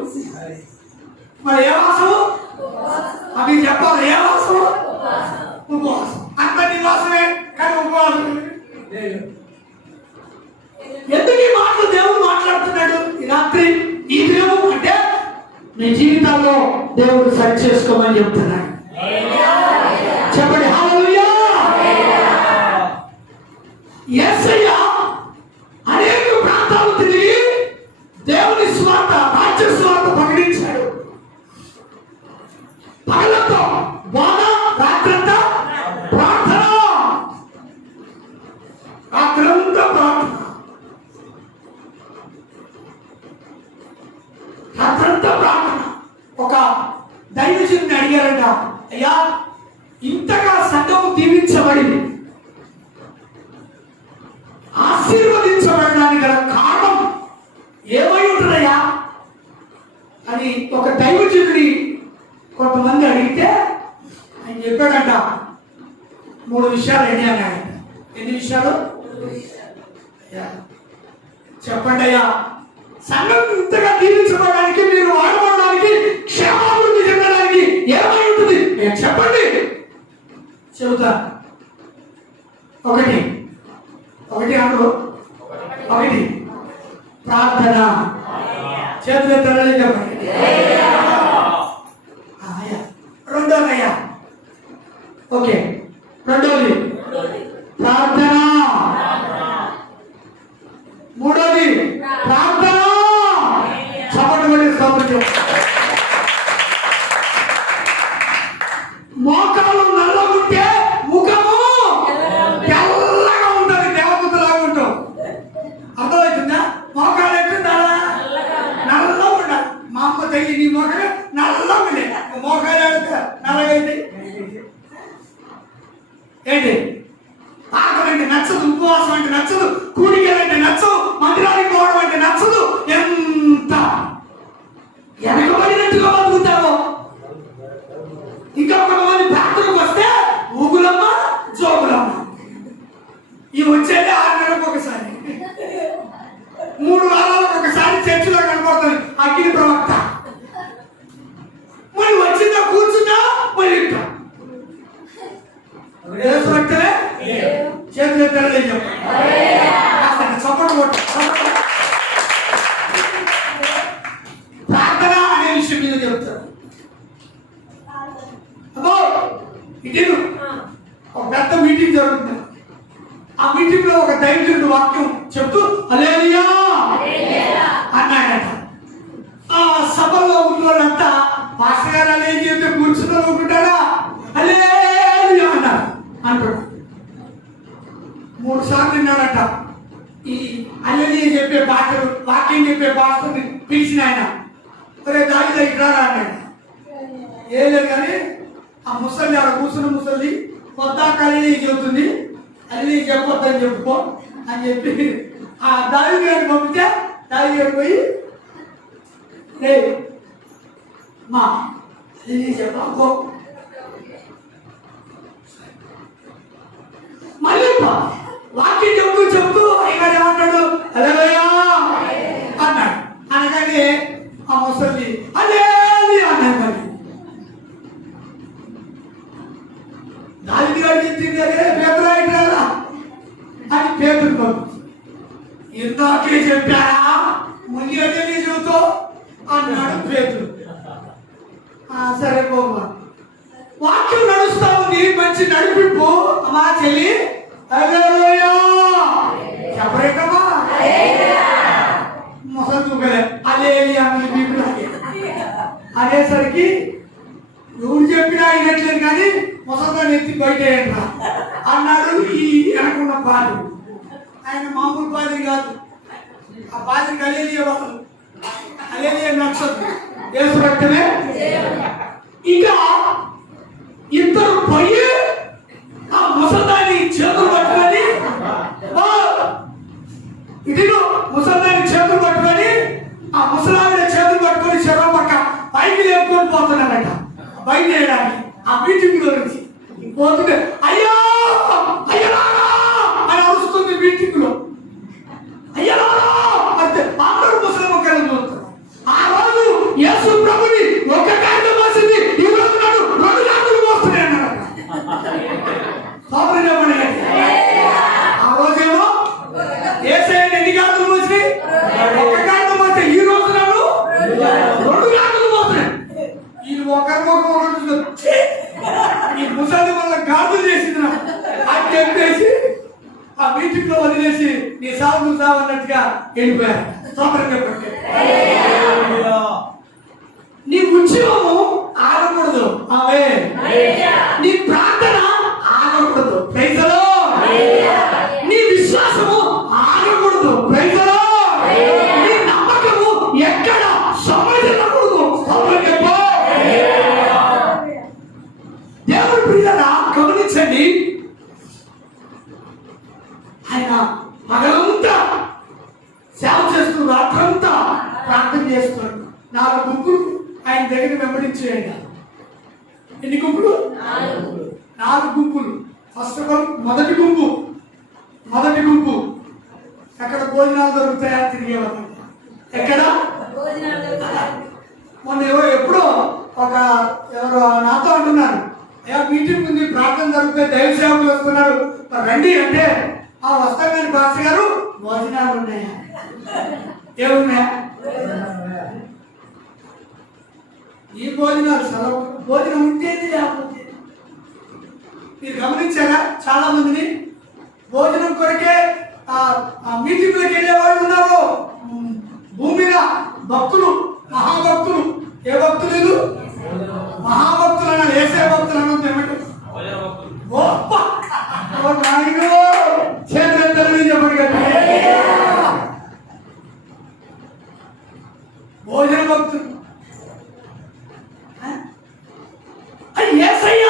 మరి ఏ వాసము అవి చెప్పాలి? ఏ వాసము? ఉపవాసం. అంత నివాసమే, కానీ ఉపవాసం. ఎందుకు ఈ మాటలు దేవుడు మాట్లాడుతున్నాడు ఈ రాత్రి, ఈ దినము అంటే మీ జీవితాల్లో దేవుడు సరి చేసుకోమని చెప్తున్నాడు. చెప్పండి హల్లెలూయా. యేసయ్య అనేక ప్రాంతాలు తిరిగి దేవుని స్వార్థ, రాజ్య స్వార్థ ప్రకటించాడు. పగలతో బోధ, రాత్రంతా ప్రార్థన. రాత్రంతా ప్రార్థన, రాత్రంతా ప్రార్థన. ఒక దైవజనుని అడిగారంట, అయ్యా ఇంతగా సంఘం దీవించబడింది, ఆశీర్వదించబడడానికి గల కారణం ఏమై ఉంటుందయ్యా అని ఒక దైవజనుని కొంతమంది అడిగితే ఆయన చెప్పాడంట 3 విషయాలు ఏంటి అన్నాడు. ఎన్ని విషయాలు చెప్పండి అయ్యా? సంఘం ఇంతగా దీవించబడడానికి, మీరు వాడబడడానికి, క్షేమాభివృద్ధి చెందడానికి ఏమై ఉంటుంది చెప్పండి. చెబుతా. ఒకటి అన్నారు. 1 ప్రార్థన. చేతులు ఎత్తాలని చెప్పండి. 2 ఓకే, 2 ప్రార్థన. 3 ప్రార్థన. చప్పటి స్తోత్రం. మోకాలు నల్లగుంటే ముఖము తెల్లగా ఉంటుంది, దేవదూతలాగా ఉంటాం. అర్థమవుతుందా? మోకాలు ఎట్టుందా? నల్లగా ఉండాలి. మా అమ్మ తల్లి నీ మోకాలు నల్లగా ఉండే, మోకాలు అడుగుతా నల్లగైంది ఏంటి? ఆకలంటే నచ్చదు, ఉపవాసం అంటే నచ్చదు, కూడికలంటే నచ్చదు, మందిరానికి పోవడం అంటే నచ్చదు. ఎంత వెనకబడినట్టుగా బతుకుతావో. ఇంకా కొంతమంది ప్రార్థనకు వస్తే ఊగులమ్మ, జోగులమ్మ. ఇవి వచ్చేది 6 నెలలకు ఒకసారి, 3 వారాలకు ఒకసారి చర్చిలో కనపడుతుంది అగ్ని ప్రవక్త. మరి వచ్చిందా, కూర్చుందా, మరి ఇంటా చేతులు తెరలేదు చెప్పండి. చప్పట్లు కొట్ట. ప్రార్థన అనే విషయం మీద చెప్తారు. అబ్బో ఇది ఒక పెద్ద మీటింగ్ జరుగుతుంది. ఆ మీటింగ్ లో ఒక దైవజనుడు వాక్యం చెప్తూ హల్లెలూయా అన్నాడట. ఆ సభలో ఉన్న వాళ్ళంతా పాస్టర్ గారు అలా ఏం చెప్తే కూర్చున్న ఊరుకుంటారా? హల్లెలూయా అన్నారు. అంటాడు. 3 ఒకసారి విన్నాడట, ఈ అల్లెలి చెప్పే పాటలు వాక్యం చెప్పే పాటని పిలిచిన ఆయన, ఒరే దాగి దగ్గర అన్నాడు. ఏం లేదు కానీ ఆ ముసలి ఆడ కూర్చున్న ముసలి పొద్దాక అల్లెలి చెబుతుంది, అల్లెలి చెప్పొద్దని చెప్పుకో అని చెప్పి ఆ దావి గారిని పంపితే దావి గారు పోయి రే మా అల్లెలి చెప్పకో మళ్ళీ వాక్యం చెబుతూ అయ్యగారు ఏమన్నాడు, హల్లెలూయా అన్నాడు. అనగానే ఆ ముసలి హల్లెలూయా అన్నాడు. మరి దావిది గారు చెప్పింది అదే పేదలు అయినారా అని పేదలు పంపించి ఇందాకే చెప్పారా మళ్ళీ అదే నీ చెబుతూ అన్నాడు పేదలు. సరే బాబు వాక్యం నడుస్తా ఉంది, మంచి నడిపింపు అమ్మా చెల్లి హల్లెలూయా చెప్పరేటమ్మా ముసలి దూకలే హల్లెలూయా అని బీబీలో అనేసరికి ఎవరు చెప్పినా అయినట్లేదు కానీ ముసలిదాన్ని ఎత్తి బయట అన్నాడు ఈ వెనకున్న పాది. ఆయన మామూలు పాది కాదు, ఆ పాదికి హల్లెలూయా వాళ్ళు హల్లెలూయా నచ్చదు, యేసు రక్తమే. ఇంకా ఇద్దరు పోయి ఆ ముసల్దాన్ని చేతులు పట్టుకొని ఇదిగో ముసల్దాన్ని చేతులు పట్టుకొని ఆ ముసలావిడ చేతులు పట్టుకొని చెరువు పక్క పైకి లేపుకొని పోతున్నారట బయట వేయడానికి. ఆ మీటింగ్ లో నుంచి పోతుంటే అయ్యో అయ్యలారా అని అరుస్తుంది మీటింగ్ లో, అయ్యలారా అంటే అందరూ ముసలి మొక్కలు చూస్తారు. ఆ రోజు యేసు ప్రభుని ఒక కారణం వచ్చింది, ఈ రోజు నాడు 2 కారణాలు వస్తున్నాయి అన్నారు. ఆ రోజేమో యేసయ్యని ఎన్ని కారణాలు వచ్చినాయి, ఒక కారణం వస్తే ఈ రోజు నాడు 2 కారణాలు వస్తున్నాయి. ఇది ఒకరికొకరు ఈ ముసలి వల్ల గాజులు చేసింది అని చెప్పేసి ఆ మీటింగ్ లో వదిలేసి నీ సాగు నువ్వు సాగు అన్నట్టుగా వెళ్ళిపోయారు. సోపరం చెప్పండి, నీ ఉద్యమము ఆగకూడదు, అవే నీ ప్రార్థన ఆగకూడదు, ప్రైజ్ ది లార్డ్. నీ విశ్వాసము ఆగకూడదు, ప్రైజ్ ది లార్డ్. నీ నమ్మకము ఎక్కడ సమాధించకూడదు. దేవుని ప్రియులారా గమనించండి, ఆయన పగలంతా సేవ చేస్తూ రాత్రంతా ప్రార్థన చేస్తున్నాడు. 4 గుంపులు ఆయన దగ్గర వెంబడించేయండి. ఎన్ని గుంపులు? 4 గుంపులు. ఫస్ట్ ఆఫ్ ఆల్ మొదటి గుంపు ఎక్కడ భోజనాలు దొరుకుతాయా తిరిగేవాళ్ళు. ఎక్కడ మొన్న ఎప్పుడో ఎవరో నాతో అంటున్నారు, మీటింగ్ ఉంది ప్రార్థన జరుగుతాయి దైవ సేవకులు వస్తున్నారు రండి అంటే, వస్తాం కానీ పాస్టర్ గారు భోజనాలు ఉన్నాయా? ఏమున్నాయా? ఈ భోజనాలు సెలవు, భోజనం ఉంటేది లేకపోతే. మీరు గమనించారా చాలా మందిని భోజనం కొరకే మీటింగ్లకు వెళ్ళే వాళ్ళు ఉన్నారు. భూమి మీద భక్తులు, మహాభక్తులు. ఏ భక్తులు? లేదు మహాభక్తులు అన్నారు. ఏసే భక్తులు అన్నది ఏమంటే చేతులు చెప్పండి కదా, భోజన భక్తులు. ఏసయ్య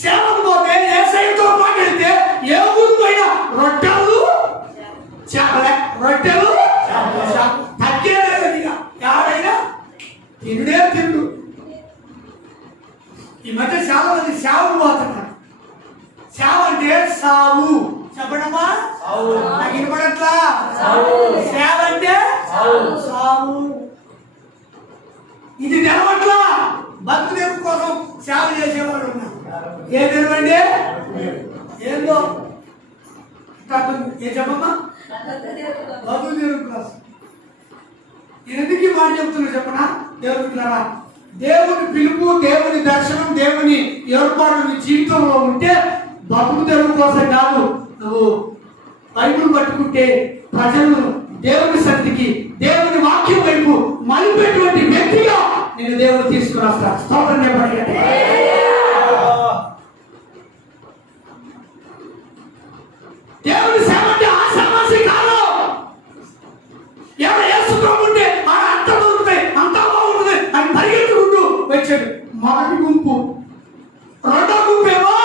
సేవకు పోతే ఏసయ్యతో మాట్లాడితే ఏ ఊరు పోయినా రొట్టెలు చేపలే, రొట్టెలు తగ్గేలేదు. ఇక ఎవడైనా తిండే తిండు. ఈ మధ్య చాలా మంది సేవకు పోతున్నారు. సేవ అంటే సావు చెప్పడమా? నాకు వినపడట్లా. సేవ అంటే సావు. ఇది తెలవట్లా. బతుకుదేవు కోసం సేవ చేసేవాడు ఉన్నారు. ఏ తెలవండి ఏందో ఏ చెప్పమ్మా? బతుకుదేవు కోసం. ఎందుకు మాట చెప్తున్నా చెప్పనా? దేవుడున్నారా, దేవుని పిలుపు, దేవుని దర్శనం, దేవుని ఏర్పాటు నీ జీవితంలో ఉంటే బతుకు తెరువు కోసం కాదు, నువ్వు బైబిల్ పట్టుకుంటే ప్రజలను దేవుని సన్నిధికి, దేవుని వాక్యం వైపు మలిపేటువంటి వ్యక్తిగా నేను దేవుడు తీసుకుని వస్తాను. స్తోత్రం చెప్పండి. దేవుని సేవ వచ్చాడు. మొదటి గుంపు. రెండో గుంపు ఏమో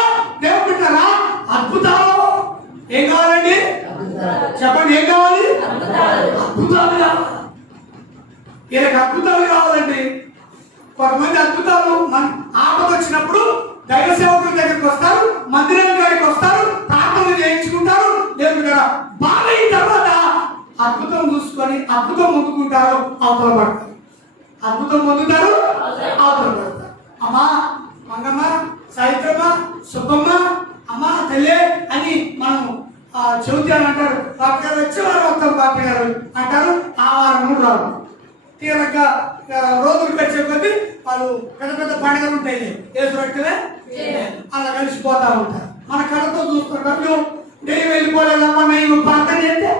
దేవుడు బిడ్డలారా అద్భుతాలు. ఏం కావాలండి చెప్పండి, ఏం కావాలి? అద్భుతాలు కావాలి. వీళ్ళకి అద్భుతాలు కావాలండి. కొంతమంది అద్భుతాలు ఆపద వచ్చినప్పుడు దైవ సేవకుల దగ్గరికి వస్తారు, మందిరం గారికి వస్తారు, ప్రార్థనలు చేయించుకుంటారు. దేవుడు కదా బాగా అయిన తర్వాత అద్భుతం చూసుకొని అద్భుతం పొందుకుంటారు, అవతల పడతారు. అద్భుతం పొందుతారు, అవతల పడతారు. అమ్మా మంగమ్మ, సాయిత్రమ్మ, సుబ్బమ్మ, అమ్మ తల్లి అని మనం చెబుతాను అంటారు. డాక్టర్ గారు వచ్చేవారు వస్తాం, డాక్టర్ గారు అంటారు. ఆ వారం రావు. తీరగా రోజులు గడిచే కొద్దీ వాళ్ళు పెద్ద పెద్ద పండుగలు ఉంటాయి, ఏసు రొట్టెలే అలా కలిసిపోతా ఉంటారు. మన కళ్ళతో చూస్తుంటారు. నేను వెళ్ళిపోలేదమ్మా, నేను ప్రార్థన చేస్తే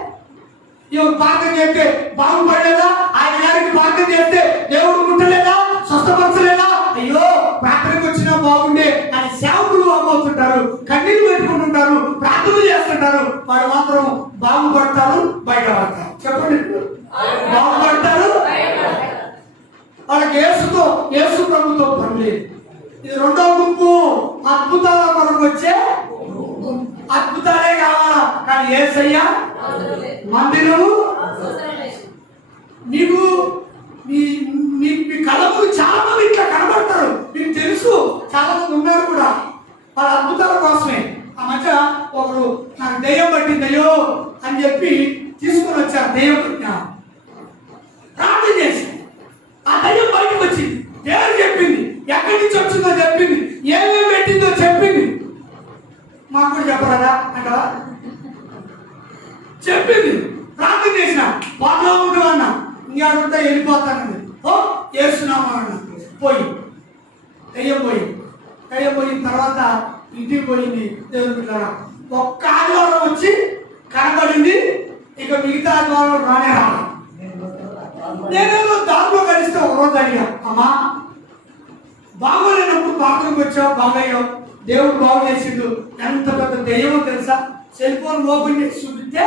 ప్రార్థన చేస్తే బాగుపడలేదా, ఆయన గారికి ప్రార్థన చేస్తే దేవుడు ముట్టలేదా, స్వస్థపరచలేదా, అయ్యో ప్రార్థనకు వచ్చినా బాగుండే అని సేవకులు అమ్మవుతుంటారు, కన్నీళ్ళు పెట్టుకుంటుంటారు, ప్రార్థన చేస్తుంటారు. వాడు మాత్రం బాగుపడతారు, బయటపడతారు. చెప్పండి, బాగుపడతారు. వాళ్ళకి యేసు ప్రభుతో పని లేదు. ఇది రెండో గుంపు. అద్భుతాల కొరకు వచ్చే అద్భుతాలే కావాలా, కానీ యేసయ్య మందిరము నీకు మీ కళకు చాలా మంది ఇట్లా కనబడతారు. మీకు తెలుసు, చాలా మంది ఉన్నారు కూడా వాళ్ళ అద్భుతాల కోసమే. ఆ మధ్య ఒకరు నాకు దెయ్యం పట్టిందయ్యో అని చెప్పి తీసుకొని వచ్చారు. దెయ్యం పట్టిన ప్రార్థన చేసి ఆ దయ్యం బయటకు వచ్చింది. దేవుడు చెప్పింది, ఎక్కడి నుంచి వచ్చిందో చెప్పింది, ఏమేమి పెట్టిందో చెప్పింది. మాకు కూడా చెప్పరాదా అంటవా? చెప్పింది. ప్రార్థన చేసిన బాగా ఉంటుందన్నా, ఇంకేడుంటే వెళ్ళిపోతానండి. ఓ చేస్తున్నామా అన్న. పోయి దయ్యం పోయిన తర్వాత ఇంటికి పోయింది. దేవుని బిడ్డలారా ఒక్క ఆదివారం వచ్చి కనబడింది, ఇక మిగతా ఆదివారం రానే రాలి. నేనేదో దారిలో కలిస్తే ఒకరోజు అడిగా, అమ్మా బాగోలేనప్పుడు బాత్రూమ్కి వచ్చావు, బాగయ్యావు, దేవుడు బాగు చేసిండు. ఎంత పెద్ద దెయ్యమో తెలుసా? సెల్ ఫోన్ ఓపెన్ చేసి చూపిస్తే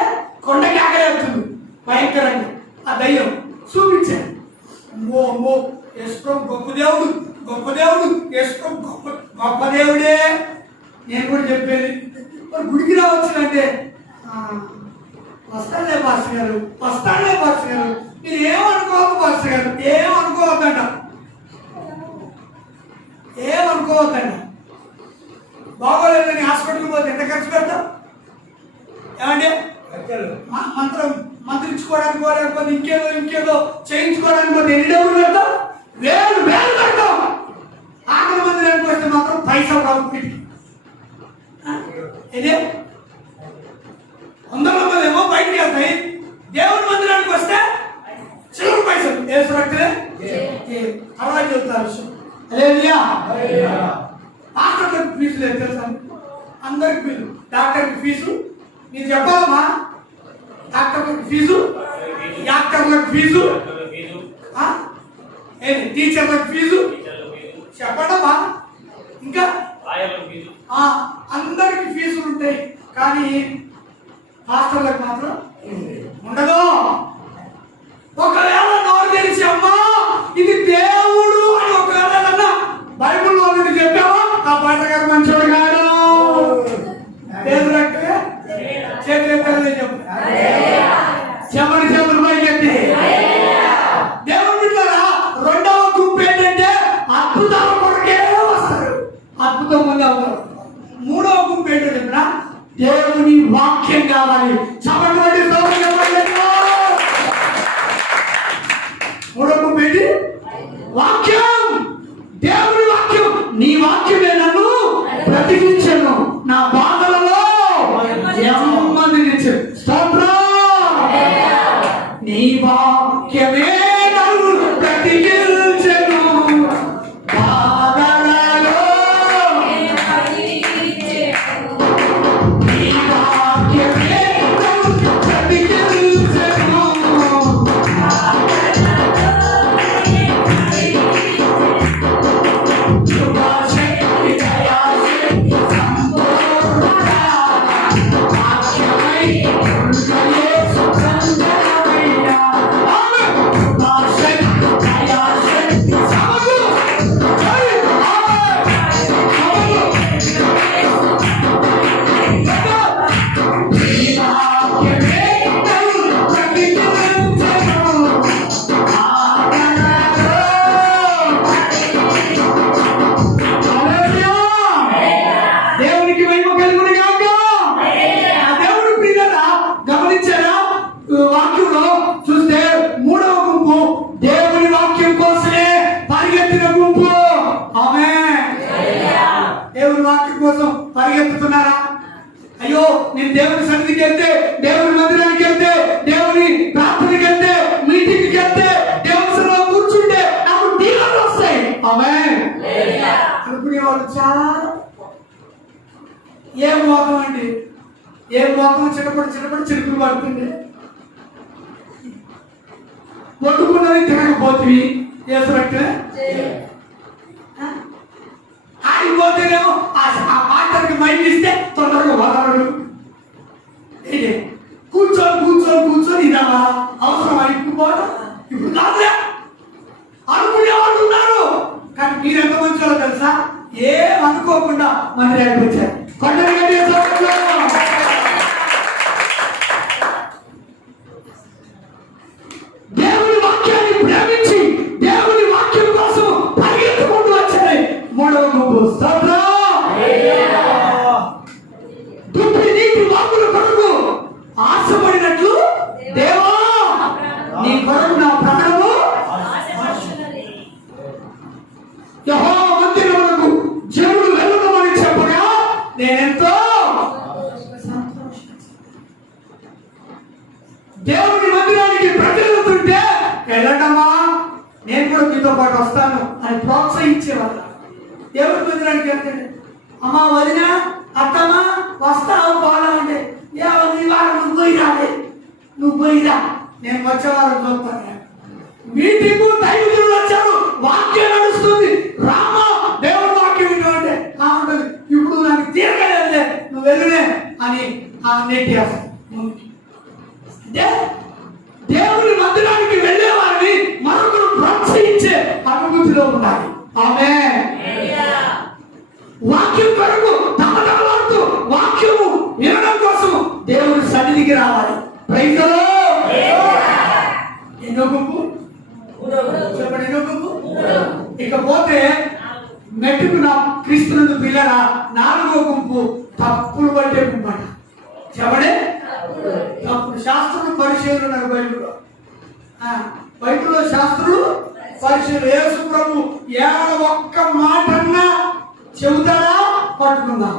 కొండకి ఆగలేస్తుంది భయంకరంగా. ఆ దయ్యం చూపించాను. అమ్మో యేసు గొప్ప దేవుడు యేసు గొప్ప దేవుడే. నేను కూడా చెప్పేది, మరి గుడికి రావచ్చునంటే వస్తానులే పాస్టర్ గారు, మీరు ఏమనుకోవద్దు పాస్టర్ గారు, ఏమనుకోవద్దంట. బాగోలేదని హాస్పిటల్కి పోతే ఎంత ఖర్చు పెడతాం? ఏమంటే మంత్రించుకోవడానికి లేకపోతే ఇంకేదో చేయించుకోవడానికి పోతే ఎన్ని డబ్బులు పెడతాం? వేలు పెడతాం. ఆఖరి మందిరానికి వస్తే మాత్రం పైసా రావు. ఇదే 100 రూపాయలేమో బయటికి వెళ్తాయి. దేవుని మందిరానికి వస్తే చిల్లర పైసలు యేసు రక్తమే తర్వాత చెబుతారు. హాస్పిటల్కి ఫీజు లేదు తెలుసా? అందరికి ఫీజు. డాక్టర్కి ఫీజు మీరు చెప్పాలమ్మా. డాక్టర్లకు ఫీజు, యాక్టర్లకు ఫీజు, టీచర్లకు ఫీజు చెప్పండమ్మా. ఇంకా అందరికి ఫీజులు ఉంటాయి, కానీ హాస్టల్లకు మాత్రం ఉండదు. ఒకవేళ నోరు తెలిసి అమ్మా ఇది దేవుడు అని ఒకవేళ బైబుల్లో నుండి చెప్పావా, ఆ పాట గారు మంచోడు గారు చెమరు పైకెత్తి దేవుడు బిడ్డలారా రెండవ గుంపు ఏంటంటే అద్భుతాల కొరకే వస్తారు, అద్భుతం ముందు అవుతారు. మూడవ గుంపు ఏంటంటే దేవుని వాక్యం కావాలి. మూడవ గుంపు ఏంటి? వాక్యం. దేవుని వాక్యం. నీ వాక్యమే నన్ను బ్రతికించను, నా బాధలలో నెమ్మదినిచ్చు. స్తోత్రం. నీ వాక్యమే నన్ను బ్రతికించను, బాధలలో నీ వాక్యమే నన్ను బ్రతికించను. శుభశక్తి దయాశక్తి గుంపు. ఆమేన్. దేవుని వాక్యం కోసం పరిగెత్తుతున్నారా? అయ్యో నేను దేవుని సన్నిధికి వెళ్తే, దేవుని మందిరానికి వెళ్తే, దేవుని ప్రార్థనకి వెళ్తే, మీటింగ్కి వెళ్తే, దేవుని సన్నిధిలో కూర్చుంటే నాకు దీవెనలు వస్తాయి. ఆమేన్ అనుకునేవాళ్ళు చాలా. ఏం మోకం అండి, ఏం మోకం చిన్నపడి చిరుకులు పడుతుంది. వండుకున్నది తినకపోతుంది చేసినట్టు ఆడిపోతేనేమో ఆ పాటకి మైండ్ ఇస్తే తొందరగా వదలడు. కూర్చొని ఇదామా అవసరం ఇప్పుడు ఇప్పుడు కాదులే అనుకునేవాళ్ళు ఉన్నారు. కానీ మీరు ఎంత మంచిలో తెలుసా? ఏం అనుకోకుండా మన దగ్గరికి వచ్చారు. దేవుని వాక్యాన్ని ప్రేమించి దేవుని వాక్యం కోసం పరిగెత్తుకుంటూ వచ్చారు. మూడవ గుంపు దుప్పి నీటి వాకుల కొరకు ఆశపడినట్లు దేవా నీ కొరకు నా ప్రాణము యెహోవా మందిరమునకు జనులు వెళ్ళమని చెప్పగా నేనెంతో దేవుని మందిరానికి ప్రజలు వెళ్తుంటే వెళ్ళటమ్మా నేను కూడా మీతో పాటు వస్తాను అని ప్రోత్సహించేవాళ్ళ. దేవుని మందిరానికి వెళ్తే అమ్మా వదిన అత్తమ్మా వస్తావు పోవాలంటే నువ్వు పోయిరా నేను వచ్చే వారం చూస్తాను. మీటింగ్ దైవజనులు వచ్చారు, వాక్యం నడుస్తుంది, రామా దేవుని వాక్యం వింటే ఉంటుంది. ఇప్పుడు నాకు తీరగలేదులే నువ్వు వెళ్ళునే అని నెట్టేస్తాను. అంటే దేవుని మందిరానికి వెళ్ళే వారిని మరొకరు ప్రోత్సహించే అనుభూతిలో ఉండాలి. ఆమేన్. వాక్యం కొరకు తమతమలాడుతూ వాక్యము వినడం కోసం దేవుని సన్నిధికి రావాలి. Praise the lord. ఎన్నో గుంపు చెప్పండి, ఎన్నో గుంపు. ఇకపోతే మెట్టుకున్న క్రీస్తునందు పిల్లరా నాలుగో గుంపు తప్పులు పట్టే గుంపు అంట. చెప్పండి తప్పుడు శాస్త్రులు పరిశీలన ఉన్నారు బైబిల్లో. బైబిల్లో శాస్త్రులు పరిశీలన. యేసు ప్రభు ఏడ ఒక్క మాటన్నా చెబుతాడా పట్టుకుందాం.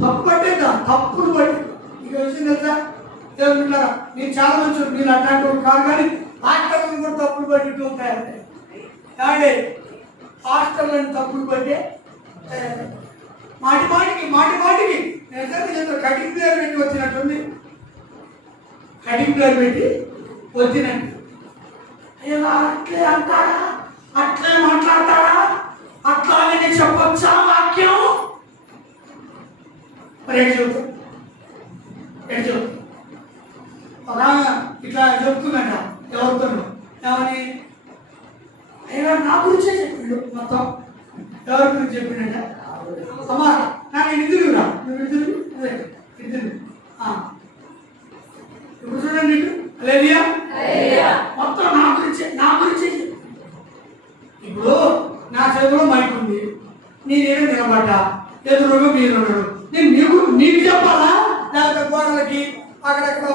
తప్పు పట్టేద్దా, తప్పులు పట్టి. ఇక విషయం తెలుసా తెలుసుకుంటారా? మీరు చాలా మంచి, మీరు అట్లాంటి వాడు కాదు. కానీ హాస్టల్ని కూడా తప్పులు పట్టి ఉంటాయంటే కానీ హాస్టల్ని తప్పులు పట్టే మాటి మాటికి నేను కటింగ్ ప్లేయర్ పెట్టి వచ్చినట్టుంది. కటింగ్ ప్లేయర్ పెట్టి వచ్చినట్టు అయ్యో అట్లే అంటారా, అట్లే మాట్లాడతారా, అట్లాగే చెప్పొచ్చా వాక్యం? మరి ఇట్లా చెప్తుందంట ఎవరితో ఏమని అయ్యా నా గురించే చెప్పిండు. మొత్తం ఎవరి గురించి చెప్పిండ? అమ్మా నాకు ఇద్దరురా, నువ్వు ఇద్దరు ఇప్పుడు చూడండి హల్లెలూయా మొత్తం నా గురించే. ఇప్పుడు నా చేతిలో మైక్ ఉంది, నేనేమో నిలబడ్డా, ఎదురుగా మీరున్నాడు. నేను నీకు చెప్పాలా లేకపోతే గోడలకి అక్కడెక్కడ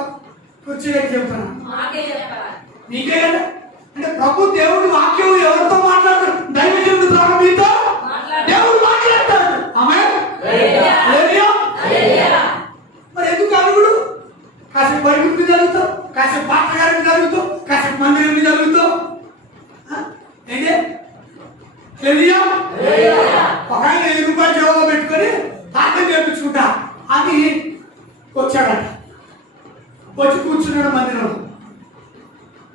కూర్చోడానికి చెప్తాను? నీకే కదా. అంటే ప్రభు దేవుడి వాక్యం ఎవరితో మాట్లాడతాడు? దైవజనుడి ద్వారా మీతో దేవుడు మాట్లాడతాడు. ఆమేన్. మరి ఎందుకు అడుగుడు? కాసేపు బైబిల్ మీద చదువుతావు, కాసేపు పాస్టర్ గారి మీద చదువుతావు, కాసేపు మందిరం మీద చదువుతావు. ఏంటి ఒక ఆయన 5 రూపాయలు జవాబు పెట్టుకొని ప్రార్థన చేయించుకుంటా అని వచ్చాడట. వచ్చి కూర్చున్నాడు మందిరంలో.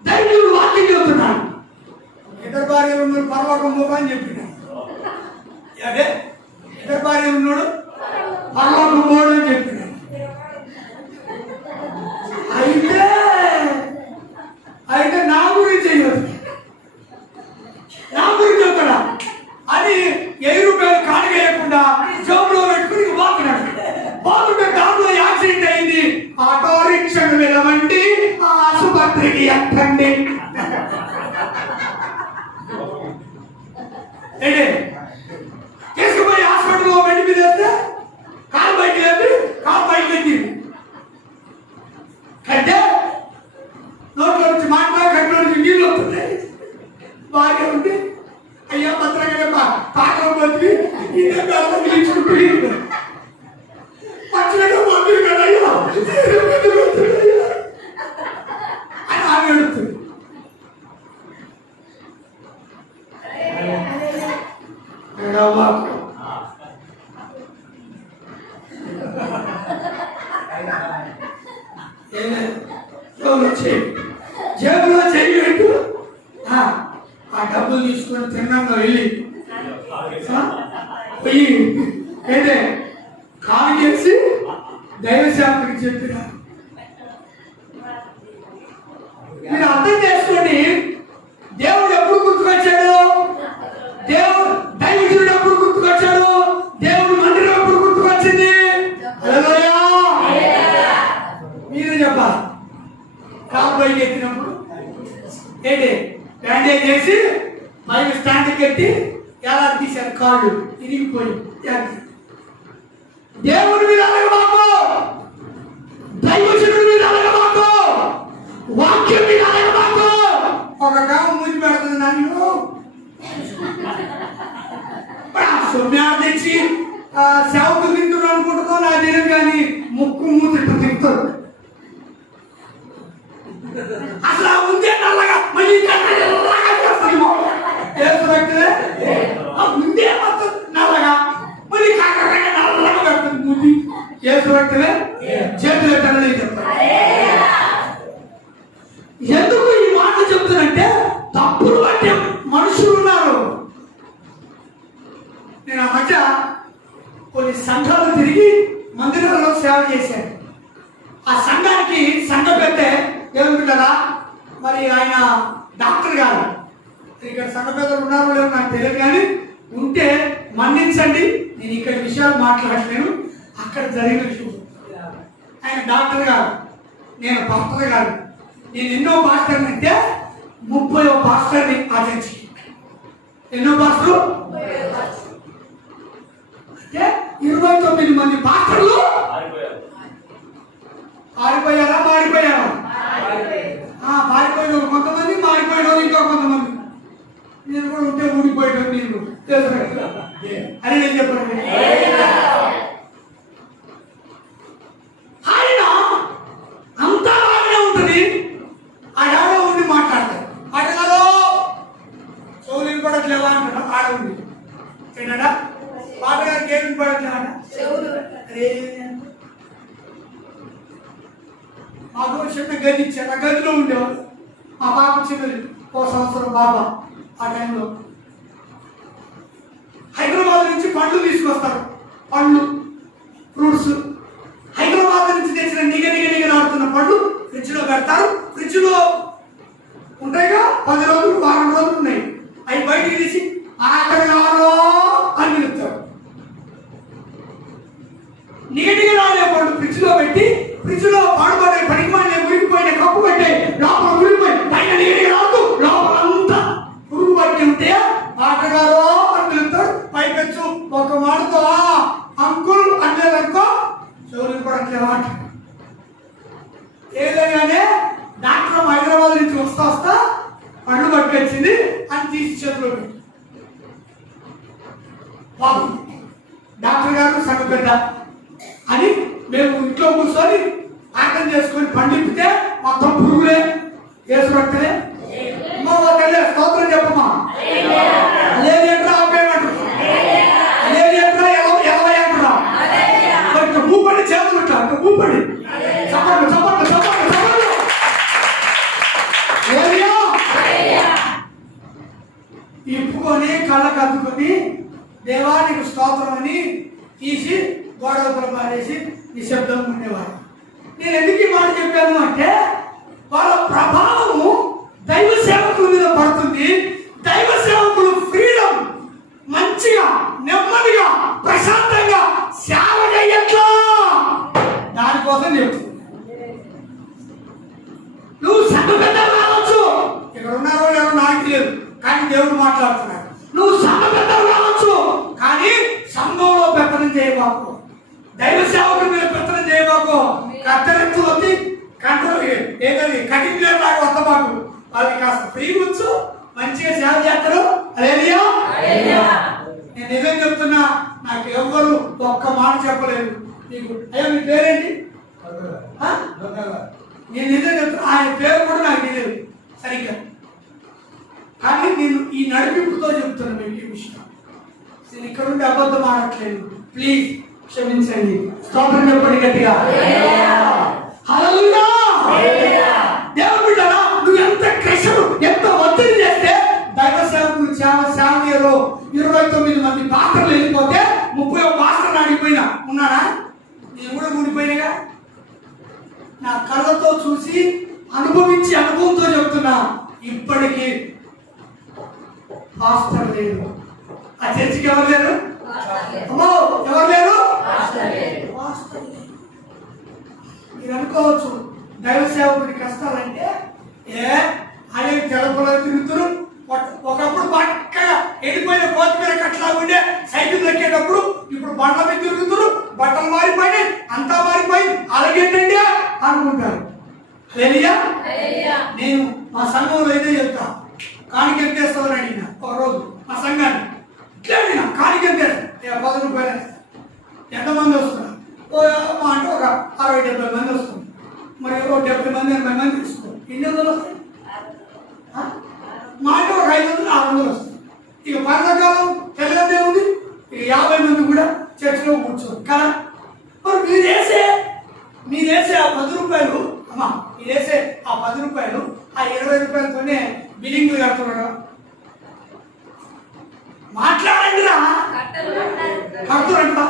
దైవజనుడు వాక్యం చెబుతున్నాడు. ఇద్దరు భార్యలు ఉన్నారు పరలోకం పోగా అని చెప్పినాడు. అదే ఇద్దరు భార్యలు ఉన్నాడు పరలోకం పోడు అని చెప్పినాడు. అయితే నా గురించి చెప్పడా అని 1000 రూపాయలు కానివేయకుండా జోబులో పెట్టుకుని పోతున్నాడు. పోతుంటే దాంట్లో యాక్సిడెంట్ అయింది. ఆటో రిక్షను వెళ్ళమండి ఆసుపత్రికి ఎక్కండి. తీసుకుపోయి హాస్పిటల్లో బెడ్ మీద వేస్తే కాలు బయటికి లేపి కాలు బయటకు ఎత్తి కంటే నోట్లో నుంచి మాట్లాడి కంట్లో నుంచి నీళ్ళు వస్తున్నాయి. బాగా ఉండి బతికి ఇదే కాలం నిలిచుకుంటుంది పచ్చగా మందులు కదయ్యా అని ఆమె అడుగుతుంది. జేబులో చెయ్యి ఆ డబ్బులు తీసుకొని తిన్నాక వెళ్ళి పోయి అయితే కానికేసి దైవ సేవకుడికి చెప్పిన మీరు అర్థం చేసుకోండి. దేవుడు ఎప్పుడు గుర్తుకొచ్చాడు? దేవుడు దైవజనుడు ఎప్పుడు గుర్తుకొచ్చాడు? దేవుడు మందిరం ఎప్పుడు గుర్తుకొచ్చింది? మీరు చెప్పాలి. కాలు పైకి ఎత్తినప్పుడు ఏంటి బ్యాండేజ్ చేసి పైకి స్టాండ్ కట్టి ఎలా తీశారు, కాళ్ళు ఇరిగిపోయి. దేవుడి మీద అడగబాకు, దైవజనుడి మీద అడగబాకు, వాక్యం మీద అడగబాకు. ఒక కాము మూసి పెడుతుంది నన్ను సొమ్యాలు తెచ్చి సేవకు తింటున్నాను అనుకుంటున్నా నా తినదు కానీ ముక్కు మూతిట్టు తింటాడు. అసలు ముందే నల్లగా మళ్ళీ ముందే మొత్తం నల్లగా మళ్ళీ కాకరగా నల్లగా పెడుతుంది ముందు ఏసు వ్యక్తివే చేతులు ఎట్టాలని చెప్తారు. ఎందుకు ఈ మాట చెప్తానంటే తప్పులు పట్టే మనుషులు ఉన్నారు. నేను ఆ మధ్య కొన్ని సంఘాలు తిరిగి మందిరాల్లో సేవ చేశాను. ఆ సంఘానికి సంఘ పెద్ద దేవుని బిడ్డరా, మరి ఆయన డాక్టర్ గారు. ఇక్కడ సంఘ పెద్దలు ఉన్నారో లేదో నాకు తెలియదు కానీ ఉంటే మన్నించండి, నేను ఇక్కడ విషయాలు మాట్లాడలేను. అక్కడ జరిగిన విషయం ఆయన డాక్టర్ గారు, నేను పాస్టర్ గారు. నేను ఎన్నో పాస్టర్ని అంటే 30వ పాస్టర్ని ఆచరించి. ఎన్నో పాస్టర్లు అంటే 29 మంది పాస్టర్లు పారిపోయారా మారిపోయారా? పారిపోయిన కొంతమంది, మారిపోయిన ఇంకా కొంతమంది. నేను కూడా ఉంటే ఊడిపోయాడు నేను అని నేను చెప్పండి. ఆయన అంతా బాగానే ఉంటుంది. ఆ ఎవరో ఉండి మాట్లాడతారు. అడగలో చెవులు వినపడట్లేవా అంటాడు. ఆడ ఉంది ఏంటా పాటగారికి ఏమి వినపడట్లేవా? అరే మాకు చిన్న గది ఇచ్చారు. ఆ గదిలో ఉండేవాళ్ళు. మా పాప చిన్నది 1 సంవత్సరం బాబా. ఆ టైంలో హైదరాబాద్ నుంచి పండ్లు తీసుకొస్తారు. పండ్లు, ఫ్రూట్స్ హైదరాబాద్ నుంచి తెచ్చిన నిగనిగనిగలాడుతున్న పండ్లు ఫ్రిడ్జ్లో పెడతారు. ఫ్రిడ్జ్లో ఉంటాయిగా 10 రోజులు, వారం రోజులు ఉన్నాయి. అవి బయటికి తీసి ఆకలి కావాలో అని పిలుస్తారు. నిగనిగలాడే పండు ఫ్రిడ్జ్లో పెట్టి ఫ్రిడ్జ్లో పాడుపడే పడిపోయిన మురిగిపోయిన కప్పు పెట్టే లోపల మురిగిపోయి పైన నిగనిగలాడుతూ లోపల అంతా పురుగు పట్టి ఉంటే ఆటగారో అని పిలుస్తాడు. పైపెచ్చు ఒక మాటతో అంకుల్ అనలేదనుకో చెవులు కూడా అట్లే మాట. ఏదైనానే డాక్టర్ హైదరాబాద్ నుంచి వస్తా పండ్లు పట్టుకొచ్చింది అని తీసి చేతిలో పెట్టి బాబు డాక్టర్ గారు సంగ పెద్ద అని మేము ఇంట్లో కూర్చొని ఆటం చేసుకొని పండిపితే మొత్తం పురుగులే వేసి పట్టలే. అమ్మా తల్లి స్తోత్రం చెప్పమ్మా. అదేంట్రా ఆపేయమంటారు, అదేంట్రా ఎలవై అంటారా? ఇంకా ఊపడి చేతులు ఇట్లా ఇంకా ఊపడి చప్పట్లు చప్పట్లు చప్పట్లు చప్పట్లు. ఇప్పుకొని కళ్ళకు అద్దుకొని దేవానికి స్తోత్రం అని తీసి గోడవతల పారేసి నిశ్శబ్దంగా ఉండేవారు. నేను ఎందుకు ఈ మాట చెప్పాను అంటే వాళ్ళ ప్రభావము దైవ సేవకుల మీద పడుతుంది. దైవ సేవకులు ఫ్రీడమ్ మంచిగా నెమ్మదిగా ప్రశాంతంగా సేవ చేయట్లా. దానికోసం చెప్తుంది. నువ్వు సంఘ పెద్ద కావచ్చు, ఇక్కడ ఉన్నారో లేదో నాకు తెలియదు కానీ దేవుడు మాట్లాడుతున్నాడు. నువ్వు సంఘ పెద్ద కావచ్చు కానీ సంఘంలో పెత్తనం చేయబాకు, దైవ సేవకుల మీద పెత్తనం చేయబాకు. కత్తెరెత్తులు వచ్చి కంట్రోల్ ఏదది కటింగ్ లాగా వద్దబాకు. వాళ్ళకి కాస్త ఫ్రీ ఉంచు, మంచిగా సేవ చేస్తారు. అదేలియా నేను నిజం మీకు అయ్యా మీ పేరేంటి? నేను నిజం చెప్తాను, ఆయన పేరు కూడా నాకు తెలియదు సరిగ్గా. కానీ నేను ఈ నడిపింపుతో చెప్తున్నాను మీకు ఈ విషయం. నేను ఇక్కడ నుండి అబద్ధం ఆడట్లేదు, ప్లీజ్ క్షమించండి. స్తోత్రం చెప్పండి గట్టిగా. హల్లెలూయా. దేవుని బిడ్డలారా, నువ్వు ఎంత కష్టం ఎంత ఒత్తిడి చేస్తే దైవ సేవకులు సేవలో 29 మంది పాత్రలు వెళ్ళిపోతే 31 పాత్రలు ఆడిపోయినా ఉన్నారా? నేను కూడా ఊడిపోయినగా. నా కళ్ళతో చూసి అనుభవించి అనుభవంతో చెప్తున్నా, ఇప్పటికీ పాస్టర్ లేరు. ఆ చర్చికి ఎవరు లేరు? అమ్మో ఎవరు లేరు? మీరు అనుకోవచ్చు దైవ సేవకుడి కష్టాలంటే అదే తెలపలో తిరుగుతురు. ఒకప్పుడు పక్కగా ఎండిపోయిన కొత్తిమీర కట్లా ఉండే సైకిల్ ఎక్కేటప్పుడు ఇప్పుడు బండ్ల మీద తిరుగుతురు. బట్టలు మారిపోయి అంతా మారిపోయి అలాగేంటండి అనుకుంటారు. నేను మా సంఘంలో అయితే చెప్తా, కాணிక ఎంత వేస్తామని అడిగిన ఒక రోజు మా సంఘాన్ని. ఇట్లా అడిగిన కాணிక ఎంత వేస్తా? 10 రూపాయలు వేస్తా. ఎంతమంది వస్తున్నారు? అంటే ఒక 60-70 మంది వస్తుంది. మరి 70 మంది 80 మంది తీసుకో, ఎన్ని వందలు వస్తాయి? మా అంటే ఒక 500-600 వస్తాయి. ఇక పర్వకాలం తెల్లదే ఉంది, ఇక 50 మంది కూడా చర్చిలో కూర్చోరు కదా. మరి మీరేసే ఆ 10 రూపాయలు, అమ్మా మీరేసే ఆ 10 రూపాయలు ఆ 20 రూపాయలతోనే బిల్డింగ్లు కడుతున్నాడు. మాట్లాడండిరా, కడుతురంట.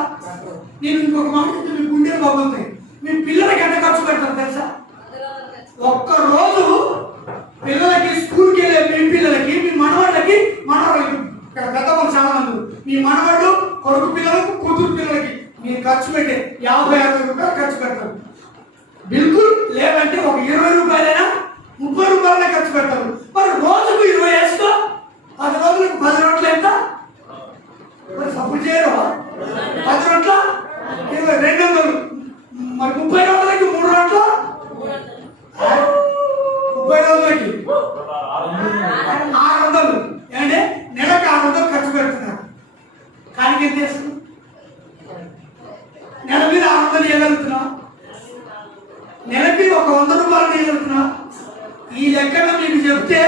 నేను ఇంకొక మాట మీ గుండెలు బాగుంటాయి. మీ పిల్లలకి ఎంత ఖర్చు పెడతారు తెలుసా? ఒక్కరోజు పిల్లలకి స్కూల్కి వెళ్ళే మీ పిల్లలకి, మీ మనవాళ్ళకి, ఇక్కడ పెద్దవాళ్ళు చాలా మంది, మీ మనవాళ్ళు కొడుకు పిల్లలకు కూతురు పిల్లలకి మీరు ఖర్చు పెట్టే 50-60 రూపాయలు ఖర్చు పెడతారు. బిల్కుల్ లేదంటే ఒక 20 రూపాయలైనా 30 రూపాయలనే ఖర్చు పెడతారు. మరి రోజుకు 20 వేసుకో, 10 రోజులకు 10 రోట్లు ఎంత? మరి సపోర్ట్ చేయరు. 10 రోట్ల 200, మరి 30 రోజులకి 3 రోట్లు, 30 రోజులకి 600. అంటే నెలకు 600 ఖర్చు పెడుతున్నారు. కానీ ఏం చేస్తున్నారు? నెల మీద 600 ఇవ్వగలుగుతున్నాం, నెలకి ఒక 100 రూపాయలు ఇవ్వగలుగుతున్నాం. ఈ లెక్కన మీకు చెప్తే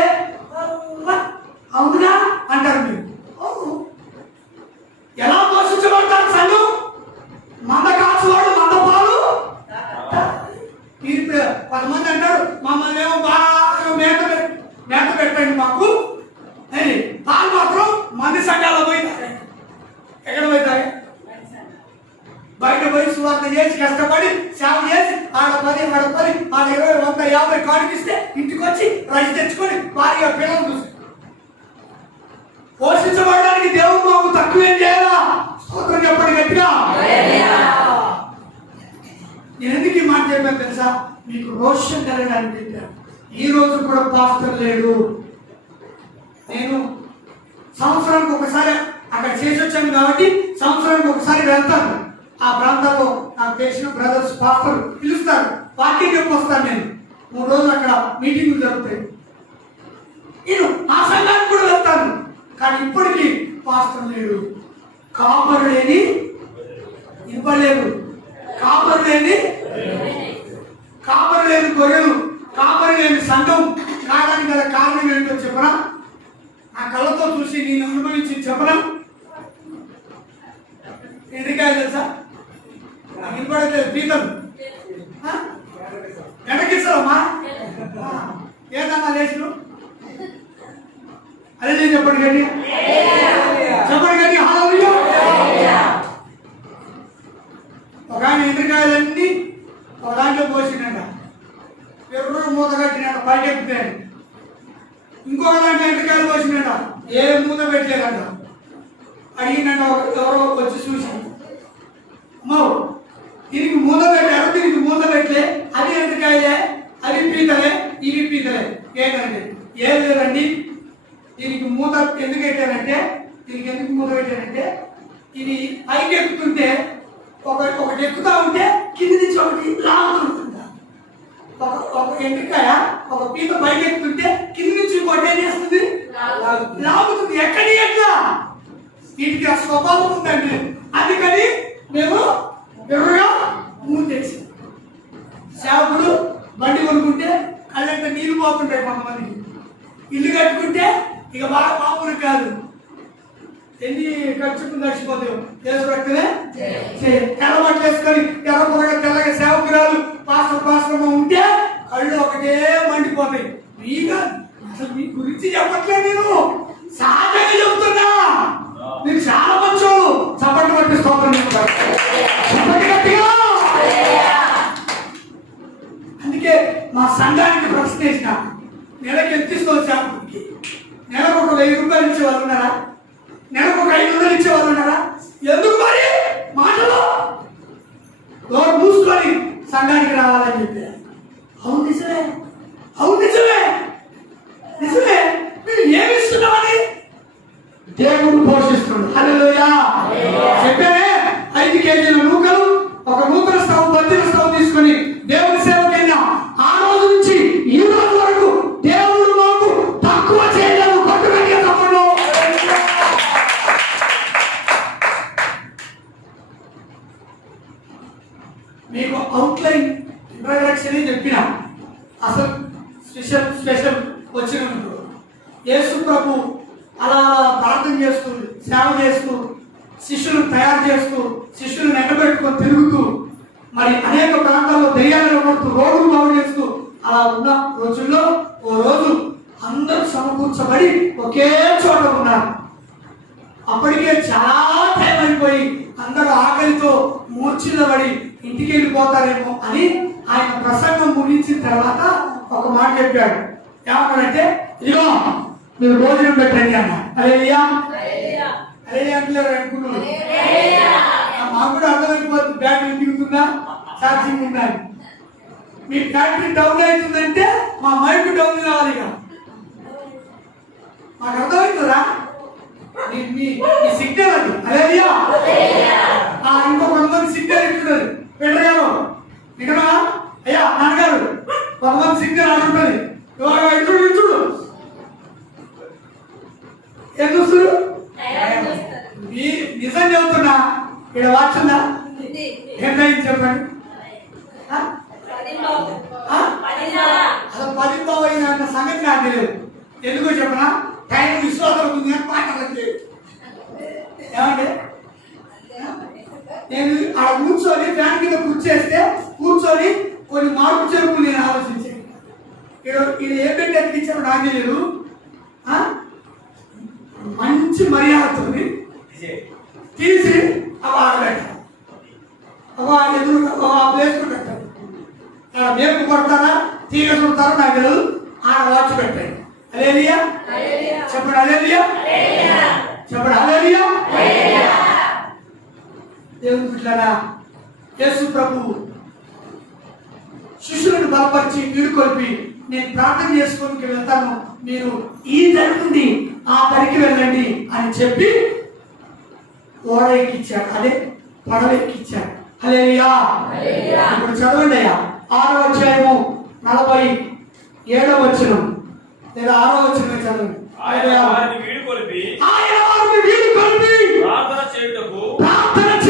అవునా అంటారు మీరు. అవును. ఎలా పోషించబడతారు సంఘం? మంద కాచువాడు మంద పాలు. మీరు 10 మంది అంటారు మమ్మల్ని ఏమో బాగా మేత పెట్టండి మాకు అని, పాలు మాత్రం మంది సంఘాల్లో పోయినారు. ఎక్కడ పోతాయి? బయట పోయి సువార్త చేసి కష్టపడి సేవ చేసి ఆడ 10 ఆడ 20 150 కాడికిస్తే ఇంటికి వచ్చి రైస్ తెచ్చుకొని భారీగా పిల్లలు చూసి పోషించబడడానికి దేవుడు మాకు తక్కువేం చేయాలా? స్తోత్రం చెప్పండి గట్టిగా. నేను ఎందుకు ఈ మాట చెప్పాను తెలుసా? మీకు రోషం కలగడానికి చెప్పాను. ఈ రోజు కూడా పాస్టర్ లేడు. నేను సంవత్సరానికి ఒకసారి అక్కడ చేసి వచ్చాను కాబట్టి సంవత్సరానికి ఒకసారి వెళ్తాను. ఆ ప్రాంతాల్లో నాకు తెలిసిన బ్రదర్స్ పాస్టర్ పిలుస్తారు, వాక్యం చెప్పొస్తాను. నేను 3 రోజులు అక్కడ మీటింగ్లు జరుగుతాయి. నేను ఆ సంఘానికి కూడా వెళ్తాను. కానీ ఇప్పటికీ పాస్టర్ లేడు. కాపరు లేని ఇవ్వలేదు, కాపరు లేని గొర్రెలు, కాపరు లేని సంఘం కావడానికి గల కారణం ఏంటో చెప్పనా? నా కళ్ళతో చూసి నేను అనుభవించి చెప్పనా? ఎందుకాయ తెలుసా? నిలబడలేదు పీతలు వెనకిస్తారమ్మా. ఏదమ్మా లేచులు అదే నేను చెప్పండి గట్టి, చెప్పండి గట్టి. హల్లెలూయా. ఒక ఆయన ఎండ్రికాయలన్నీ ఒక దాంట్లో పోసిండ, ఎర్ర మూత కట్టినాడు, పైకి ఎక్కుతాడు. ఇంకొక దాంట్లో ఎండ్రికాయలు పోసిండ, ఏ మూత పెట్టలేదంట. అడిగిందంట ఎవరో వచ్చి చూసి, అమ్మో దీనికి మూత పెట్టారు, దీనికి మూత పెట్టలే, అది ఎండ్రికాయలే, అది పీతలే, ఇవి పీతలే. ఏంటండి? ఏం లేదండి, దీనికి మూత ఎందుకు పెట్టారంటే, ఇది పైకి ఎక్కుతుంటే ఒకటి ఎక్కుతా ఉంటే కింది నుంచి ఒకటి లాగుతుంటుందా? ఒక ఎండ్రికాయ ఒక పీత పైకి ఎక్కుతుంటే కింది నుంచి ఇంకోటి ఏం చేస్తుంది? లాగుతుంది. ఎక్కడి ఎట్లా? వీటికి ఆ స్వభావం ఉందండి. అందుకని మేము ఎర్రగా మూతేసి సేవకుడు బండి కొనుక్కుంటే కళ్ళంటే నీళ్ళు పోతుంటాయి కొంతమందికి. ఇల్లు కట్టుకుంటే ఇక బాగా మామూలు కాదు, ఎన్ని ఖర్చుకు నడిచిపోతాయి. యేసు రక్తమే తెల్లబట్టలు వేసుకొని ఎర్ర పొరగా తెల్లగా సేవకురాలు పాస్టర్ ఉంటే కళ్ళు ఒకటే మండిపోతాయి. మీగా అసలు మీ గురించి చెప్పట్లేదు, నేను సహజంగా చెబుతున్నా. మీరు చాలా మంచోళ్ళు. చప్పట్లు పట్టి స్తోత్రం గట్టిగా. అందుకే మా సంఘానికి ప్రశ్న వేసిన, నెలకి ఎంత ఇస్తావు సేవకుడికి? నెలకు ఒక 1000 రూపాయలు ఇచ్చే వాళ్ళు ఉన్నారా? నెలకు ఒక 500 ఇచ్చే వాళ్ళు ఉన్నారా? ఎందుకు మరి మాటలు ఎవరు మూసుకొని సంఘానికి రావాలని చెప్పారు. అవును నిజమే, అవును నిజమే, నిజమే. మీరు ఏమి ఇస్తున్నామని దేవుడు పోషిస్తున్నాడు. హల్లెలూయా. చెప్పానే 5 కేజీల నూకలు, ఒక నూతన స్టవ్, బద్దిన స్టవ్ తీసుకొని దేవుని సేవకైనా ఆ రోజు నుంచి ఈ రోజు వరకు దేవుడు మాకు తక్కువ చేయలేదు. కొట్టుబడిగా తమ్ముడు, మీకు అవుట్లైన్ ఇంట్రడక్షన్ చెప్పిన అసలు స్పెషల్ వచ్చినప్పుడు యేసు ప్రభు అలా ప్రార్థన చేస్తూ, సేవ చేస్తూ, శిష్యులను తయారు చేస్తూ, శిష్యులను ఎండబెట్టుకొని తిరుగుతూ, మరి అనేక ప్రాంతాల్లో దెయ్యాలను కొడుతూ, రోగులు బాగు చేస్తూ అలా ఉన్న రోజుల్లో ఓ రోజు అందరూ సమకూర్చబడి ఒకే చోట ఉన్నారు. అప్పటికే చాలా టైం అయిపోయి అందరూ ఆకలితో మూర్ఛిల్లబడి ఇంటికి వెళ్ళిపోతారేమో అని ఆయన ప్రసంగం ముగించిన తర్వాత ఒక మాట చెప్పాడు. ఏమన్నాడంటే, ఇదిగో మీరు భోజనం పెట్టండి అన్న. హల్లెలూయా, హల్లెలూయా అంటున్నారు అనుకున్నాను. మాకు కూడా అర్థమైపోతుంది, బ్యాటరీ దిగుతుందా, ఛార్జింగ్ ఉందా. మీ బ్యాటరీ డౌన్ అవుతుందంటే మా మైక్ డౌన్ కావాలి. ఇక మాకు అర్థమవుతుందా? మీ సిగ్నల్ అది. హల్లెలూయా. ఇంకో కొంతమంది సిగ్నల్ ఇస్తున్నారు. పెట్టగారు ఇక్కడ అయ్యా నాన్నగారు కొంతమంది సిగ్నల్ అంటుంది. చూడు చూడు ఎందుకు నిజం చెబుతున్నా. ఇక్కడ వాచుందా? ఎంత చెప్పండి. అసలు 10 అయిన సంగతి నాకు తెలియదు. ఎందుకో చెప్పనా? టైం విశ్వాసం ఉంది కానీ మాటలకు లేదు. ఏమంటే నేను అక్కడ కూర్చొని ఫ్యాన్ కింద కూర్చొని కొన్ని మార్పు చెరుపులు నేను ఆలోచించాను. ఇది ఏ బిడ్డ ఎక్కించాడు నాకు తెలియదు. మంచి మర్యాదతో తీసి అవి ఆడబెట్టారు. ఎదురు ప్లేస్ పెట్టారు. మేపు కొడతారా, తీగ చుడతారో నాకు తెలియదు. ఆడ వాచ్ పెట్టాడు. హల్లెలూయా చెప్పండి. హల్లెలూయా చెప్పండి. హల్లెలూయా. దేవుని బిడ్డలారా, యేసు ప్రభువు శిష్యులను బలపరిచి వీడుకొల్పి, నేను ప్రార్థన చేసుకోనికి వెళ్తాను, మీరు ఈ దరి నుండి ఆ దరికి వెళ్ళండి అని చెప్పి ఓడ ఎక్కిచ్చాడు. అదే పడవ ఎక్కిచ్చాడు. హల్లెలూయా. ఇప్పుడు చదవండి అయ్యా 6వ అధ్యాయము 47వ వచనం లేదా 6వ వచనం చదవండి. ఆయన వారిని వీడుకొలిపి ప్రార్థన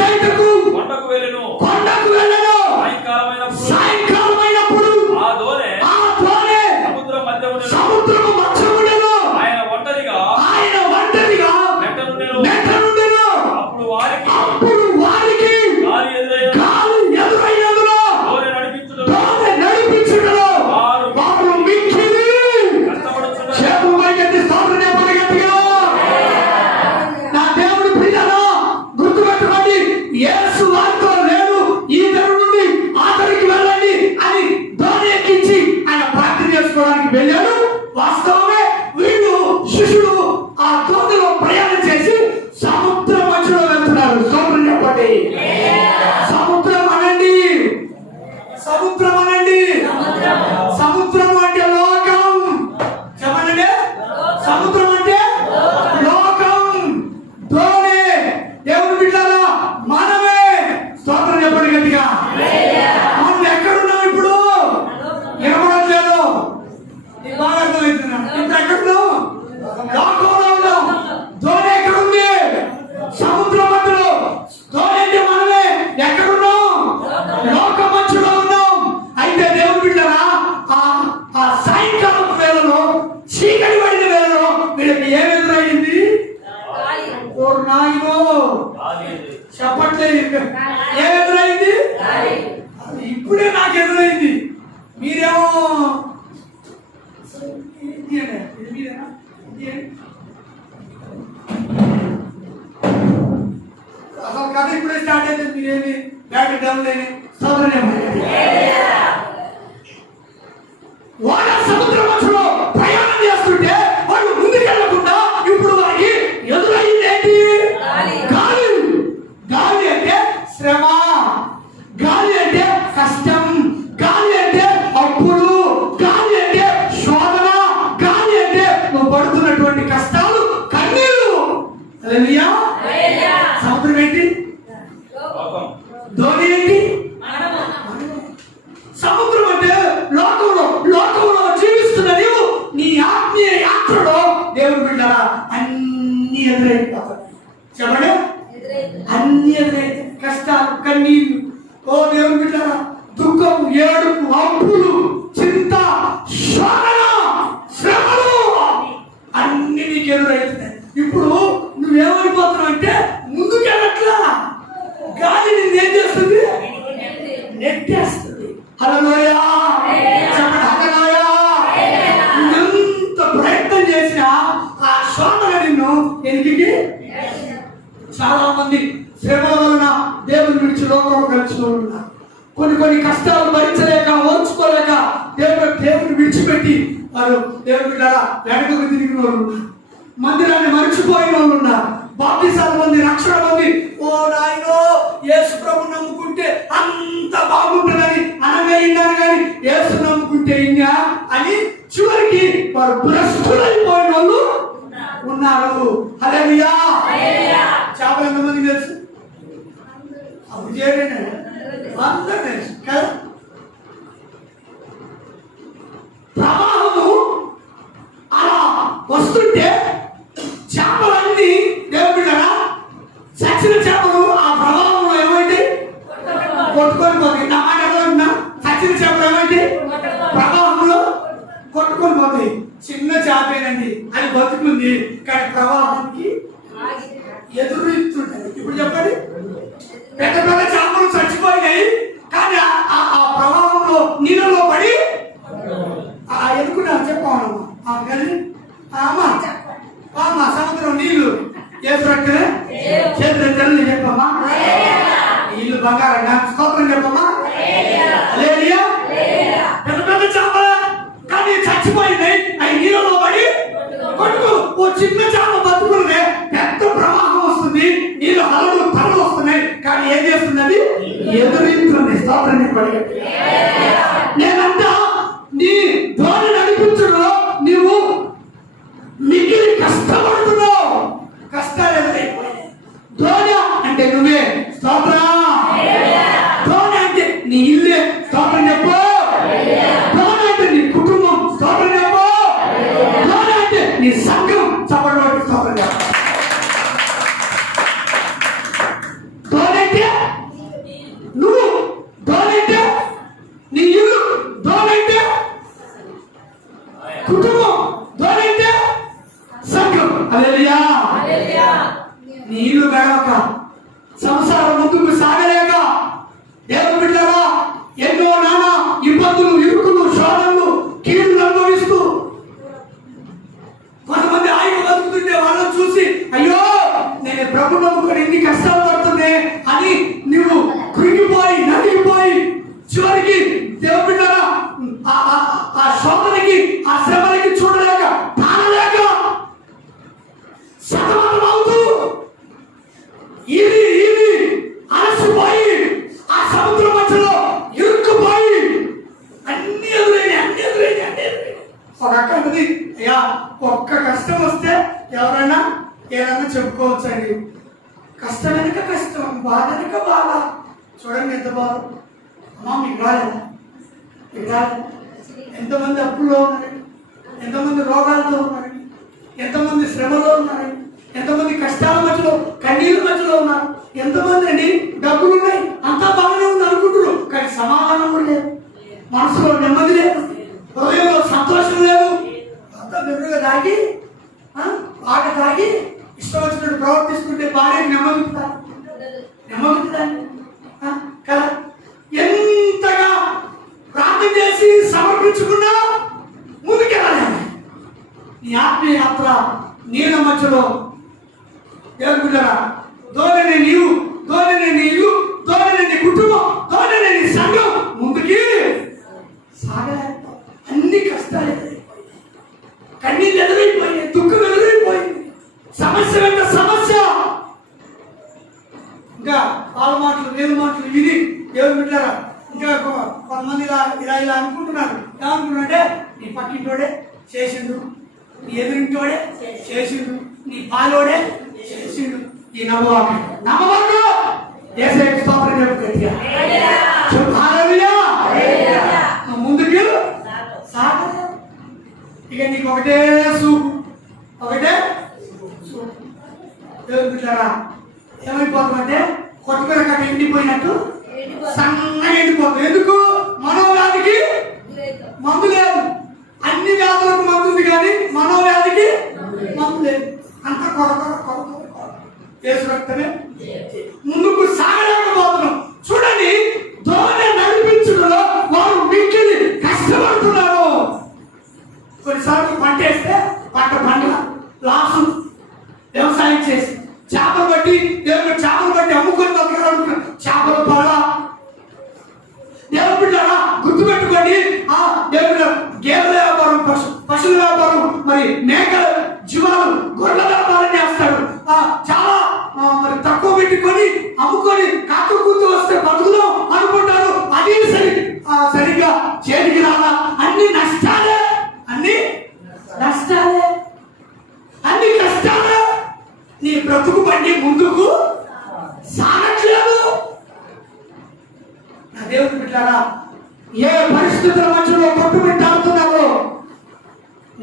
చేయుటకు కొండకు వెళ్ళెను. సాయంకాలమైనప్పుడు ఆ దోణి సముద్రము మధ్య ఉండెను. ఆయన ఒంటరిగా మెట్ట నుండెను. అప్పుడు వారికి గాలి ఎదురైనదులో దోణి నడిపించుటలో వారు మిక్కిలి కష్టపడుచున్నారు. ఓ నాయనో గాలి ఎదురైంది. చెప్పట్లేదు. ఏం ఎదురైంది? అది ఇప్పుడే నాకు ఎదురైంది. మీరేమో ఇది మీరేనా? అసలు కథ ఇప్పుడే స్టార్ట్ అయితే మీరేమి బ్యాట్ డౌన్ లేని వాళ్ళ సముద్ర మధ్యలో ప్రయాణం చేస్తుంటే వాళ్ళు ముందుకెళ్ళకుండా ఇప్పుడు వారికి ఎదురయ్యింది ఏంటి? గాలి. గాలి అంటే శ్రమ, గాలి అంటే కష్టం, గాలి అంటే అప్పులు, గాలి అంటే శోధన, గాలి అంటే నువ్వు పడుతున్నటువంటి కష్టాలు, కన్నీళ్ళు. హల్లెలూయా. సముద్రం ఏంటి? లోకం. ధోని ఏంటి? సముద్రం అంటే లోకంలో జీవిస్తున్న నీవు నీ ఆత్మీయ యాత్రలో దేవుడు బిడ్డరా అన్ని ఎదురైపోతాయి. చెప్పండి, అన్ని ఎదురైతే కష్టాలు, కన్నీళ్ళు. ఓ దేవుడు బిడ్డరా, దుఃఖం, ఏడుపు, అప్పులు, చింత, శోధన, శ్రమలు అన్ని నీకు ఎదురైతున్నాయి. ఇప్పుడు నువ్వేమైపోతున్నావు అంటే ముందుకెళ్ళట్లా. గాలి నిన్ను ఏం చేస్తుంది? నెట్టేస్తుంది. హల్లెలూయా. చెప్పండి, హల్లెలూయా. ఎంత ప్రయత్నం చేసినా ఆ శోధన నిన్ను ఎనికికి. చాలా మంది శ్రమల వలన దేవుని విడిచి లోకంలో కలిసి ఉన్నారు. కొన్ని కష్టాలు భరించలేక, ఓర్చుకోలేక దేవుని విడిచిపెట్టి వారు దేవుని వెనకకు తిరిగిన వాళ్ళు ఉన్నారు. మందిరాన్ని మర్చిపోయిన వాళ్ళు ఉన్నారు. బాప్తిసాలు మంది, రక్షణ మంది. ఓ నాయనో, యేసు ప్రభు నమ్ముకుంటే అంత బాగుంటుందని అనగానే కానీ యేసు నమ్ముకుంటే ఇంకా అని చివరికి వారు భ్రష్టులైపోయిన వాళ్ళు ఉన్నారు. హల్లెలూయా. చేపలు ఎంతమంది తెలుసు? అప్పుడు చేయండి, అందరూ తెలుసు కదా. ప్రవాహము అలా వస్తుంటే చేపలన్నీ దేవుడిరా చచ్చిన చేపలు ఆ ప్రవాహంలో ఏమైతే కొట్టుకొని పోతాయి. నా మాట ఎవరైనా చచ్చిన చేపలు ఏమైతే ప్రవాహంలో కొట్టుకొని పోతాయి. చిన్న చేపేనండి, అది బతుకుంది, కానీ ప్రవాహానికి ఎదురు ఇస్తుంటాయి. ఇప్పుడు చెప్పండి, పెద్ద పెద్ద చేపలు చచ్చిపోయినాయి, కానీ ఆ ప్రవాహంలో నీళ్ళలో పడి ఎదుర్కొన్నారు. చెప్పామమ్మా కలిసి అమ్మా సముద్రం నీళ్లు చేతురక్కనే చేతులు చెప్పమ్మా. నీళ్లు బంగారంగా స్తోత్రం చెప్పమ్మా. హల్లెలూయా. పెద్ద పెద్ద చేపల కానీ చచ్చిపోయినాయి, అవి నీళ్ళలో పడి కొట్టుకు. ఓ చిన్న చేప బతుకున్నదే, పెద్ద ప్రవాహం వస్తుంది, నీళ్ళు హలలు తరలు వస్తున్నాయి, కానీ ఏం చేస్తుంది? అది ఎదురింటుంది. స్తోత్రం చెప్పండి. నేనంట నీ ధోని నడిపించడంలో నీవు మిగిలి కష్టపడుతున్నావు. కష్టాలు ఎదురైపోయాయి. ధోని అంటే నువ్వే. స్తోత్రం. ధోని అంటే నీ ఇల్లే. స్తోత్రం చెప్పు. ధోని అంటే నీ కుటుంబం. స్తోత్రం చెప్పు. ధోని అంటే నీ సంఘం. చెప్పండి, స్తోత్రం చెప్పు. ధోని అంటే నువ్వు, ధోని అంటే నీ ఇల్లు, ధోని అంటే కుటుంబం, ధోని అంటే సంఘం. హల్లెలూయా. నీళ్లు గడవక, సంసారం ముందుకు సాగలేక, దేవుని బిడ్డలారా ఎన్నో నానా ఇబ్బందులు, ఇరుకులు, శోధనలు, కీడులు అనుభవిస్తూ కొంతమంది ఆయన బతుకుతుంటే వాళ్ళని చూసి అయ్యో నేను ప్రభు నమ్ముకొని ఎన్ని కష్టాలు పడుతున్నాయి అని నువ్వు కృంగిపోయి నలిగిపోయి చివరికి దేవుని బిడ్డలారా ఆ శోధనకి, ఆ శ్రమలకి చూడలేక, తాళలేక సతమతం అవుతూ ఇది అలసిపోయి ఆ సముద్ర మధ్యలో ఇరుక్కుపోయి అన్ని ఎదురైనాయి. ఒక అక్కడిది అయ్యా, ఒక్క కష్టం వస్తే ఎవరైనా ఏదైనా చెప్పుకోవచ్చండి. కష్టం వెనుక కష్టం, బాధ వెనుక బాధ. చూడండి ఎంత బాధ. అమ్మా మీకు రాలేదా? మీకు రాలేదా? ఎంతమంది అప్పుల్లో ఉన్నారండి, ఎంతమంది రోగాలతో ఉన్నారండి, ఎంతమంది శ్రమలో ఉన్నారండి, ఎంతమంది కష్టాల మధ్యలో, కన్నీళ్ళ మధ్యలో ఉన్నారు. ఎంతమంది అండి డబ్బులు ఉన్నాయి, అంతా బాగానే ఉంది అనుకుంటున్నారు, కానీ సమాధానం కూడా లేదు, మనసులో నెమ్మది లేదు, హృదయంలో సంతోషం లేదు. అంతా బెదురుగా తాగి బాగా తాగి ఇష్టం వచ్చినట్టు ప్రవర్తి ప్రవర్తిస్తుంటే భార్యకి నెమ్మదుతుందా కదా? ఎంతగా ప్రార్థన చేసి సమర్పించుకున్నా ముందుకెళ్ళాలి. నీ ఆత్మీయ యాత్ర నీళ్ళ మధ్యలో దేవుని బిడ్డలారా, దోననే నీవు, దోననే నీ ఇల్లు, దోననే నీ కుటుంబం, దోననే నీ సంఘం ముందుకి సాగలేదు. అన్ని కష్టాలు ఎదురైపోయి, కన్నీళ్ళు ఎదురైపోయి, దుఃఖం ఎదురైపోయింది, సమస్య వెంట సమస్య. ఇంకా వాళ్ళ మాటలు వీళ్ళ మాటలు విని దేవుని బిడ్డలారా, ఇంకా కొంతమంది ఇలా అనుకుంటున్నారు. ఏమనుకుంటున్నారంటే నీ పక్కింటోడే చేసిండు, నీ ఎదురింటోడే చేసిండు, నీ పాలోడే చేసిండు. ఈ నమ్మవాడు యేసయ్యకు స్తోత్రం చెప్పు గట్టిగా. హల్లెలూయా. ముందుకు సాగలేదు. ఇక నీకు ఒకటే సూపు, ఒకటే సూపు. దేవుని బిడ్డలారా, ఏమైపోతుందంటే కొట్టుకున్న కట్ట ఎండిపోయినట్టు సన్నగా ఎండిపోతుంది. ఎందుకు? మనోవ్యాధికి మందు లేదు. అన్ని వ్యాధులకు మందు ఉంది కానీ మనోవ్యాధికి మందు లేదు. అంత యేసు రక్తమే. ముందుకు సాగలేకపోతున్నాం. చూడండి, దోణి నడిపించడంలో వారు మిక్కిలి కష్టపడుతున్నారు. కొన్నిసార్లు పంట వేస్తే పంట లాసు, వ్యవసాయం చేసి చేపలు బట్టి దేవుడు చేపలు బట్టి అమ్ముకొని బతకాలనుకున్నారు. చేపల పడ దేవుడు బిడ్డలారా, గుర్తుపెట్టుకోండి. దేవుడు గేదెల వ్యాపారం, పశువుల వ్యాపారం, మరి మేకల జీవాలు, గొర్రెల వ్యాపారం చేస్తాడు. చాలా మరి తక్కువ పెట్టుకొని అమ్ముకొని కాక కూతు వస్తే బతుకుదాం అనుకుంటారు. అది సరిగ్గా చేతికి రాలా. అన్ని నష్టాలే, అన్ని నష్టాలే, అన్ని కష్టాలే. నీ బ్రతుకు బండి ముందుకు సాగట్లేదు. నా దేవుని బిడ్డలారా, ఏ పరిస్థితుల మధ్యలో కొట్టుమిట్టాడుతున్నారో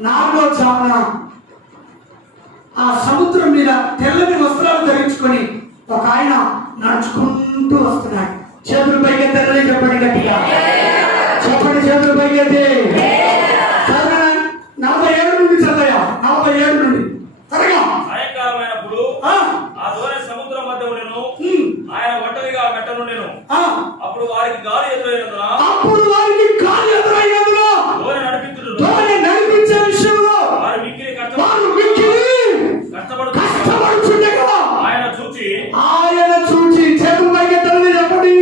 నాలుగో చావన ఆ సముద్రం మీద తెల్లని వస్త్రాలు ధరించుకొని ఒక ఆయన నడుచుకుంటూ వస్తున్నాడు. చేతులు పైకెత్తారని చెప్పండి గట్టిగా, చెప్పండి చేతులు పైకెత్తి. 47 నుండి చదవయా, 47 నుండి త్వరగా. సాయంకాలమైనప్పుడు ఆ దోణి సముద్రం మధ్య ఉండెను, ఆయన ఒంటరిగా మెట్ట నుండెను. అప్పుడు వారికి గాలి ఎదురైనందున దోణి నడిపించే విషయంలో వారు మిక్కిలి కష్టపడుతుండగా ఆయన చూచి చేతులు పైకెత్తారని చెప్పండి.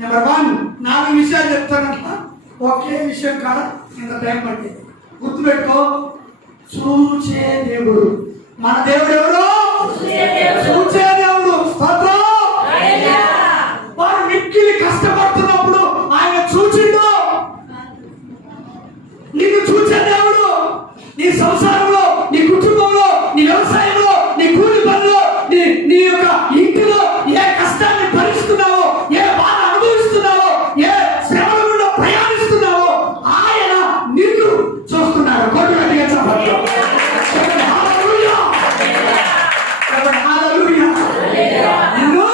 నెంబర్ 1, 4 విషయాలు చెప్తానట్ల, ఒకే విషయం కాదు. ఇంత టైం పట్టింది. గుర్తుపెట్టుకో, చూచే దేవుడు మన దేవుడు. ఎవరు? చూచే దేవుడు. స్తోత్రం. వారు మిక్కిలి కష్టపడుతున్నప్పుడు ఆయన చూచిండు. నిన్ను చూచే దేవుడు నీ సంసారంలో, నీ కుటుంబంలో, నీ వ్యవసాయంలో, నీ కూలి పనిలో, నీ యొక్క ఇంటిలో ఏ కష్టాన్ని భరిస్తున్నావో, ఏ బాధ అనుభవిస్తున్నావో, ఏ శ్రమల గుండా ప్రయాణిస్తున్నావో ఆయన నిన్ను చూస్తున్నాడు. కొట్టు గట్టిగా చెప్పండి. హల్లెలూయా. హల్లెలూయా. నిన్ను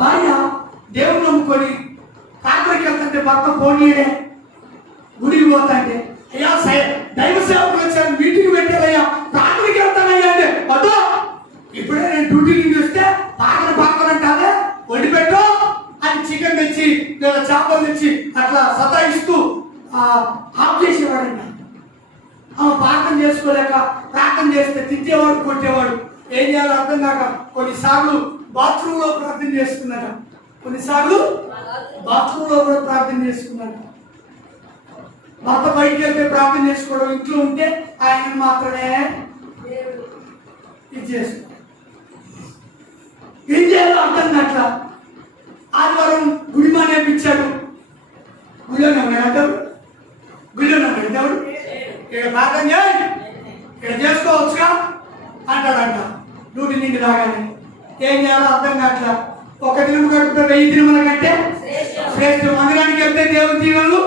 భార్య దేవుని నమ్ముకొని ప్రార్థనకి వెళ్తుంటే భర్త పోనీయడే, గుడికి పోతాంటే అయ్యా దైవ సేవకులు వచ్చాను, మీటింగ్ పెట్టారయ్యా, ప్రార్థనకి వెళ్తానయ్యా అంటే వద్దు, ఇప్పుడే నేను డ్యూటీ నుండి వస్తే పాకనంటానే వండి పెట్టు అని చికెన్ తెచ్చి లేదా చేపలు తెచ్చి అట్లా సతాయిస్తూ ఆఫ్ చేసేవాడండి. ప్రార్థన చేసుకోలేక, ప్రార్థన చేస్తే తిట్టేవాడు, కొట్టేవాడు. ఏం చేయాలో అర్థం కాక కొన్నిసార్లు బాత్రూంలో ప్రార్థన చేసుకున్నాడు, కొన్నిసార్లు బాత్రూంలో కూడా ప్రార్థన చేసుకున్నాడు. భర్త బయటికి వెళ్తే ప్రార్థన చేసుకోవడం, ఇంట్లో ఉంటే ఆయన మాత్రమే ఇది చేసుకో. ఏం చేయాలో అర్థం కాట్లా. ఆదివారం గుడి మానేపించాడు. గుడిలోనే అంటారు, గుడిలోనే దేవుడు ఇక్కడ ప్రార్థన చేయి, ఇక్కడ చేసుకోవచ్చుగా అంటాడంట. డ్యూటీ నుండి రాగానే ఏం చేయాలో అర్థం కాట్లా. ఒక దినం గడుపుతో 1000 దినముల కంటే శ్రేష్ఠం. మందిరానికి వెళ్తే దేవుని దీవెనలు,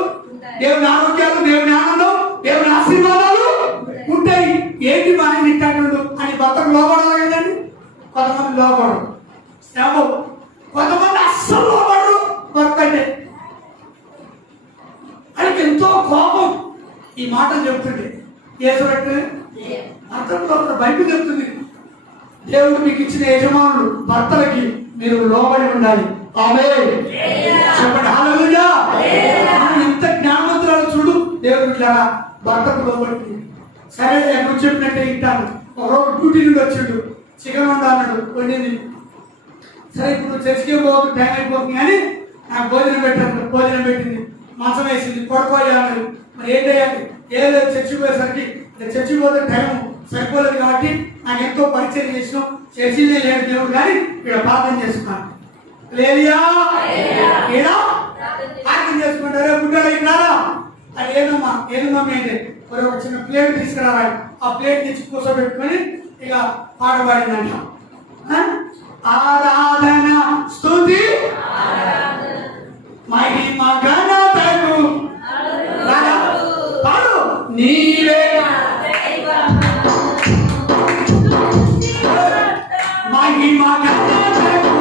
దేవుని ఆరోగ్యాలు, దేవుని ఆనందం, దేవుని ఆశీర్వాదాలు ఉంటాయి. ఏంటి మనం వింటాడు అని భర్తకు లోపడాలి కదండి. కొంతమంది లోపడరు, కొంతమంది అస్సలు లోపడరు. భర్త అంటే ఆయనకి ఎంతో కోపం ఈ మాటలు చెబుతుంటే. యేసురట్టు అర్థంలో బైబిల్ చెప్తుంది, దేవుడు మీకు ఇచ్చిన యజమానులు భర్తలకి మీరు లోబడి ఉండాలి. ఆమేన్ చెప్పండి హల్లెలూయా. ఇంత జ్ఞానవంతురాలు చూడు, దేవుడు ఇట్లా భర్తకు లోబడి. సరే నువ్వు చెప్పినట్టే వింటాను. ఒకరోజు డ్యూటీ నుండి వచ్చిండు, చికెన్ వండాలన్నాడు, వండింది. సరే ఇప్పుడు చర్చికి పోదు, టైం అయిపోతుంది కానీ నాకు భోజనం పెట్టాను. భోజనం పెట్టింది, మంచం వేసింది, పడుకోవాలి అన్నాడు. మరి ఏం చేయాలి? ఏం లేదు, చర్చికి పోయేసరికి చర్చికి పోతే టైం సరిపోలేదు కాబట్టి నాకు ఎంతో పరిచయం చేసినాం. చర్చిలే లేదు దేవుడు కానీ ఇక్కడ ప్రార్థన చేసుకున్నాను. లేలియా ఈడ ప్రార్థన చేసుకుంటారే గుడ్డలు ఇట్లారా అది ఏదమ్మా ఏదమ్మా అంటే ఒక చిన్న ప్లేట్ తీసుకురావాలి. ఆ ప్లేట్ తెచ్చి కూర్చోబెట్టుకొని ఇక పాట పాడిందంట. ఆరాధన స్తుతి మహిమ ఘనతకు పాడు నీవే మహిమ ఘనతకు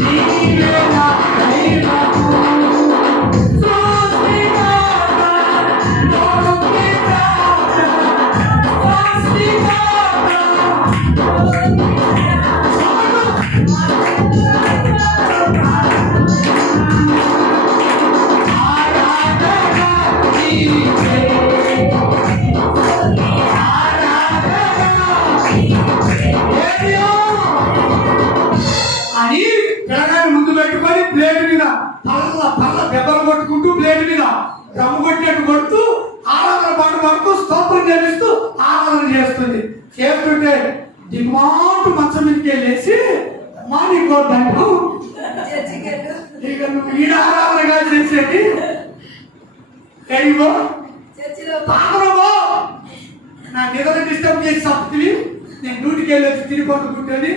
నీవే నా దైవము అని పిల్లగాని ముందు పెట్టుకొని ప్లేట్ మీద పల్ల దెబ్బలు కొట్టుకుంటూ ప్లేట్ మీద దమ్ము కొట్టినట్టు కొడుతూ ఆరాధన పాట పాడుతూ స్తోత్రం చేపిస్తూ ఆరాధన చేస్తుంది. చేస్తుంటే దిమాటు మంచం మీదకి వెళ్ళేసి మా నీకు దండం ఇక నువ్వు ఈడ ఆరాధనగా చేసేది ఎడిగో పాపరమో నా నిద్ర డిస్టర్బ్ చేసి తప్పుతుంది. నేను డ్యూటీకి వెళ్ళేసి తిరిగి కూర్చొని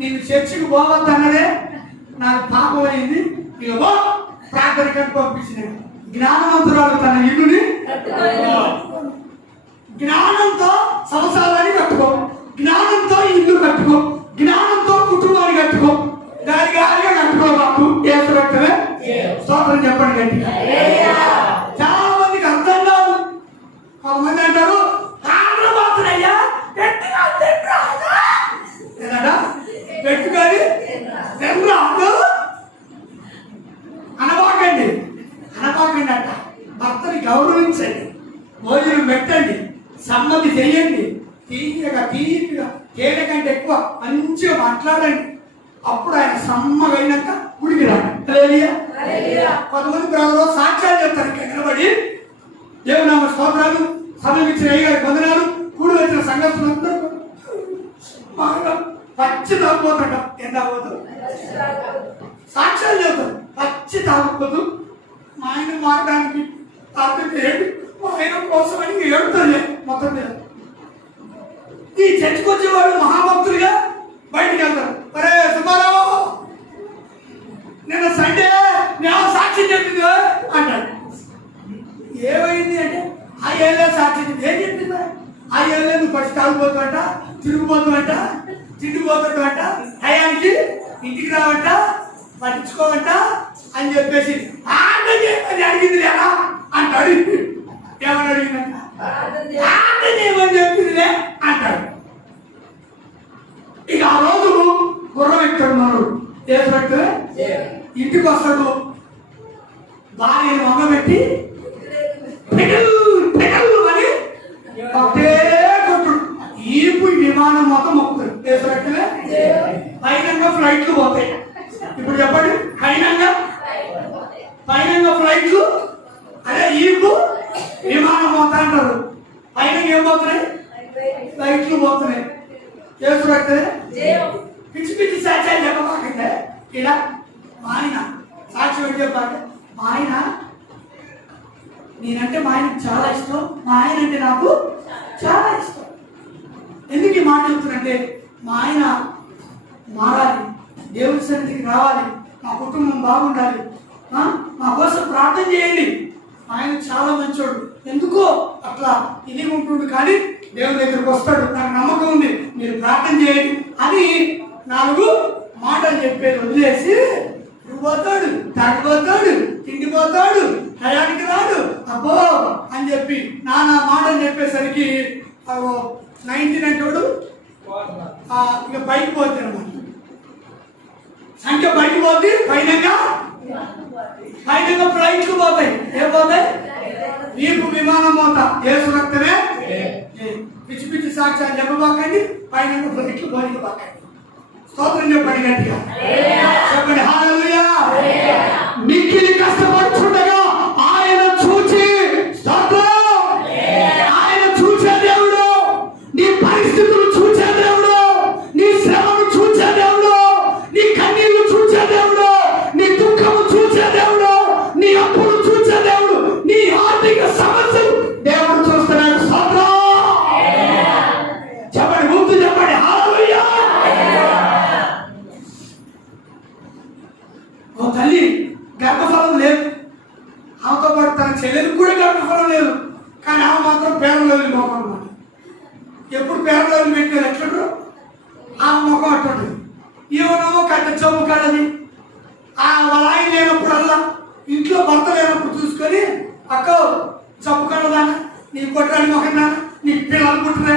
నేను చర్చికి పోవద్దన్నదే నాకు పాపం అయింది. ఇక ప్రార్థనకి పంపించిన జ్ఞానవంతురాలు తన ఇల్లుని జ్ఞానంతో సంసారాన్ని కట్టుకో, జ్ఞానంతో ఇల్లు కట్టుకో, జ్ఞానంతో కుటుంబాన్ని కట్టుకో, దాని గాలిగా కట్టుకో. మాకు ఏసురక్తమే స్తోత్రం చెప్పండి గట్టిగా. చాలా మందికి అర్థం కాదు. కొంతమంది అంటారు ఆంధ్రబాతులయ్యా పెట్టుకొని రాదు అనబాకండి అంట. భర్తని గౌరవించండి, భోజనం పెట్టండి, సమ్మతి చేయండి, తీయగా తీయగా తేనె కంటే ఎక్కువ మంచిగా మాట్లాడండి. అప్పుడు ఆయన సమ్మగైనాక గుడికి రాడు. కొంతమంది బ్రదరు సాక్ష్యాలు చెప్తారు ఇక్కడ నిలబడి, దేవునామ స్తోత్రాలు, సమయం ఇచ్చిన అయ్యగారికి వందనాలు, కూడి వచ్చిన సంఘస్థులందరూ బాగా పచ్చి తాగుపోతాడు. ఏం తాగుపోతాడు? సాక్ష్యాలు చెప్తారు. పచ్చి తాగుపోతూ మా ఆయన మారడానికి అర్థం చేయండి, మా ఆయన కోసం అని ఏడుతుంది మొత్తం మీద. ఈ చర్చకు వచ్చేవాడు మహాభక్తులుగా బయటికి వెళ్తారు. అరే సుబ్బారావు నిన్న సండే నేను సాక్షి చెప్పింది అంటాడు. ఏమైంది అంటే ఆ ఏళ్ళే సాక్షి చెప్పింది. ఏం చెప్పింది? ఆ ఏళ్ళే నువ్వు ఫస్ట్ తాగిపోతావంట, తిరిగిపోతావంట, తిండిపోతావంట, టయానికి ఇంటికి రావంట, పట్టించుకోవంట అని చెప్పేసి అది అడిగింది లేదా అంటాడు. ఏమని అడిగిందంట? ఏమని చెప్పిందిలే అంటాడు. ఇక ఆ రోజు గుర్రం ఎక్కుతాడు మనోడు. ఏసురట్టు ఇంటికి వస్తాడు, భార్యను వంగబెట్టి పెడలు అని ఒకటే కొట్టుడు. ఈపు విమానం మొత్తం మొక్కుతాడు. ఏసురట్టులే పైనంగా ఫ్లైట్లు పోతాయి. ఇప్పుడు చెప్పండి, పైనంగా ఫ్లైట్లు అదే ఈపు విమానం పోతా అంటారు. పైన ఏం పోతున్నాయి? ఫ్లైట్లు పోతున్నాయి. చేసుకుంటే పిచ్చి పిచ్చి సాక్ష్యాలు చెప్పబాకంటే ఇలా మా ఆయన సాక్ష్యం చెప్పాక మా ఆయన నేనంటే మా ఆయనకు చాలా ఇష్టం, మా ఆయన అంటే నాకు చాలా ఇష్టం. ఎందుకు ఈ మాట చెప్తున్నంటే మా ఆయన మారాలి, దేవుడి సన్నిధికి రావాలి, మా కుటుంబం బాగుండాలి, మా కోసం ప్రార్థన చేయండి. ఆయన చాలా మంచోడు, ఎందుకో అట్లా ఇది ఉంటుండు కానీ దేవుని దగ్గరికి వస్తాడు, నాకు నమ్మకం ఉంది, మీరు ప్రార్థన చేయండి అని 4 మాటలు చెప్పేది వదిలేసి తిరుగుపోతాడు, తాగిపోతాడు, తిండిపోతాడు, టయానికి రాడు, అబ్బో అని చెప్పి నానా మాటలు చెప్పేసరికి 19 అంటాడు ఇక బయట పోతుంది అన్నమాట. సంఖ్య బయట పోద్ది, పైనంగా ఫ్లైట్లు పోతాయి. ఏం పోతాయి? వీపు విమానం పోతా. ఏసు రక్తమే పిచ్చి పిచ్చి సాక్ష్యాలు చెప్పబాకండి, పైన ఫ్లైట్లు పోనీబాకండి. స్తోత్రం చెప్పండి గట్టిగా, చెప్పండి హల్లెలూయా. మిక్కిలి కష్టపడుతుండగా ఆయన చూచి, స్తోత్రం, ఆయన చూచే దేవుడు, నీ పరిస్థితులు చూచే దేవుడు, నీ శ్రమను చూచే దేవుడు, నీ కన్నీళ్లు చూచే దేవుడు, నీ దుఃఖము చూచే దేవుడు, నీ అప్పులు చూచే దేవుడు, నీ ఆర్థిక సమస్యలు దేవుడు చూస్తున్నాడు. స్తోత్రం చెప్పండి, ముందు చెప్పండి హల్లెలూయా. ఓ తల్లి గర్భఫలం లేదు, ఆమెతో పాటు తన చెల్లెలకు కూడా గర్భఫలం లేదు, కానీ ఆమె మాత్రం పేరంలో మొఖం అన్నమాట. ఎప్పుడు పేరంలో పెట్టినారు ఎట్లా ఆమె ముఖం అట్టుంది. ఈవెనమో కట్ట చొమ్ము కడది. వాళ్ళ ఆయన లేనప్పుడల్లా, ఇంట్లో భర్త లేనప్పుడు చూసుకొని, అక్క చప్పు కడదానా, నీ కొట్టడానికి మొహం నాన్న, నీకు పిల్లలు పుట్టరే,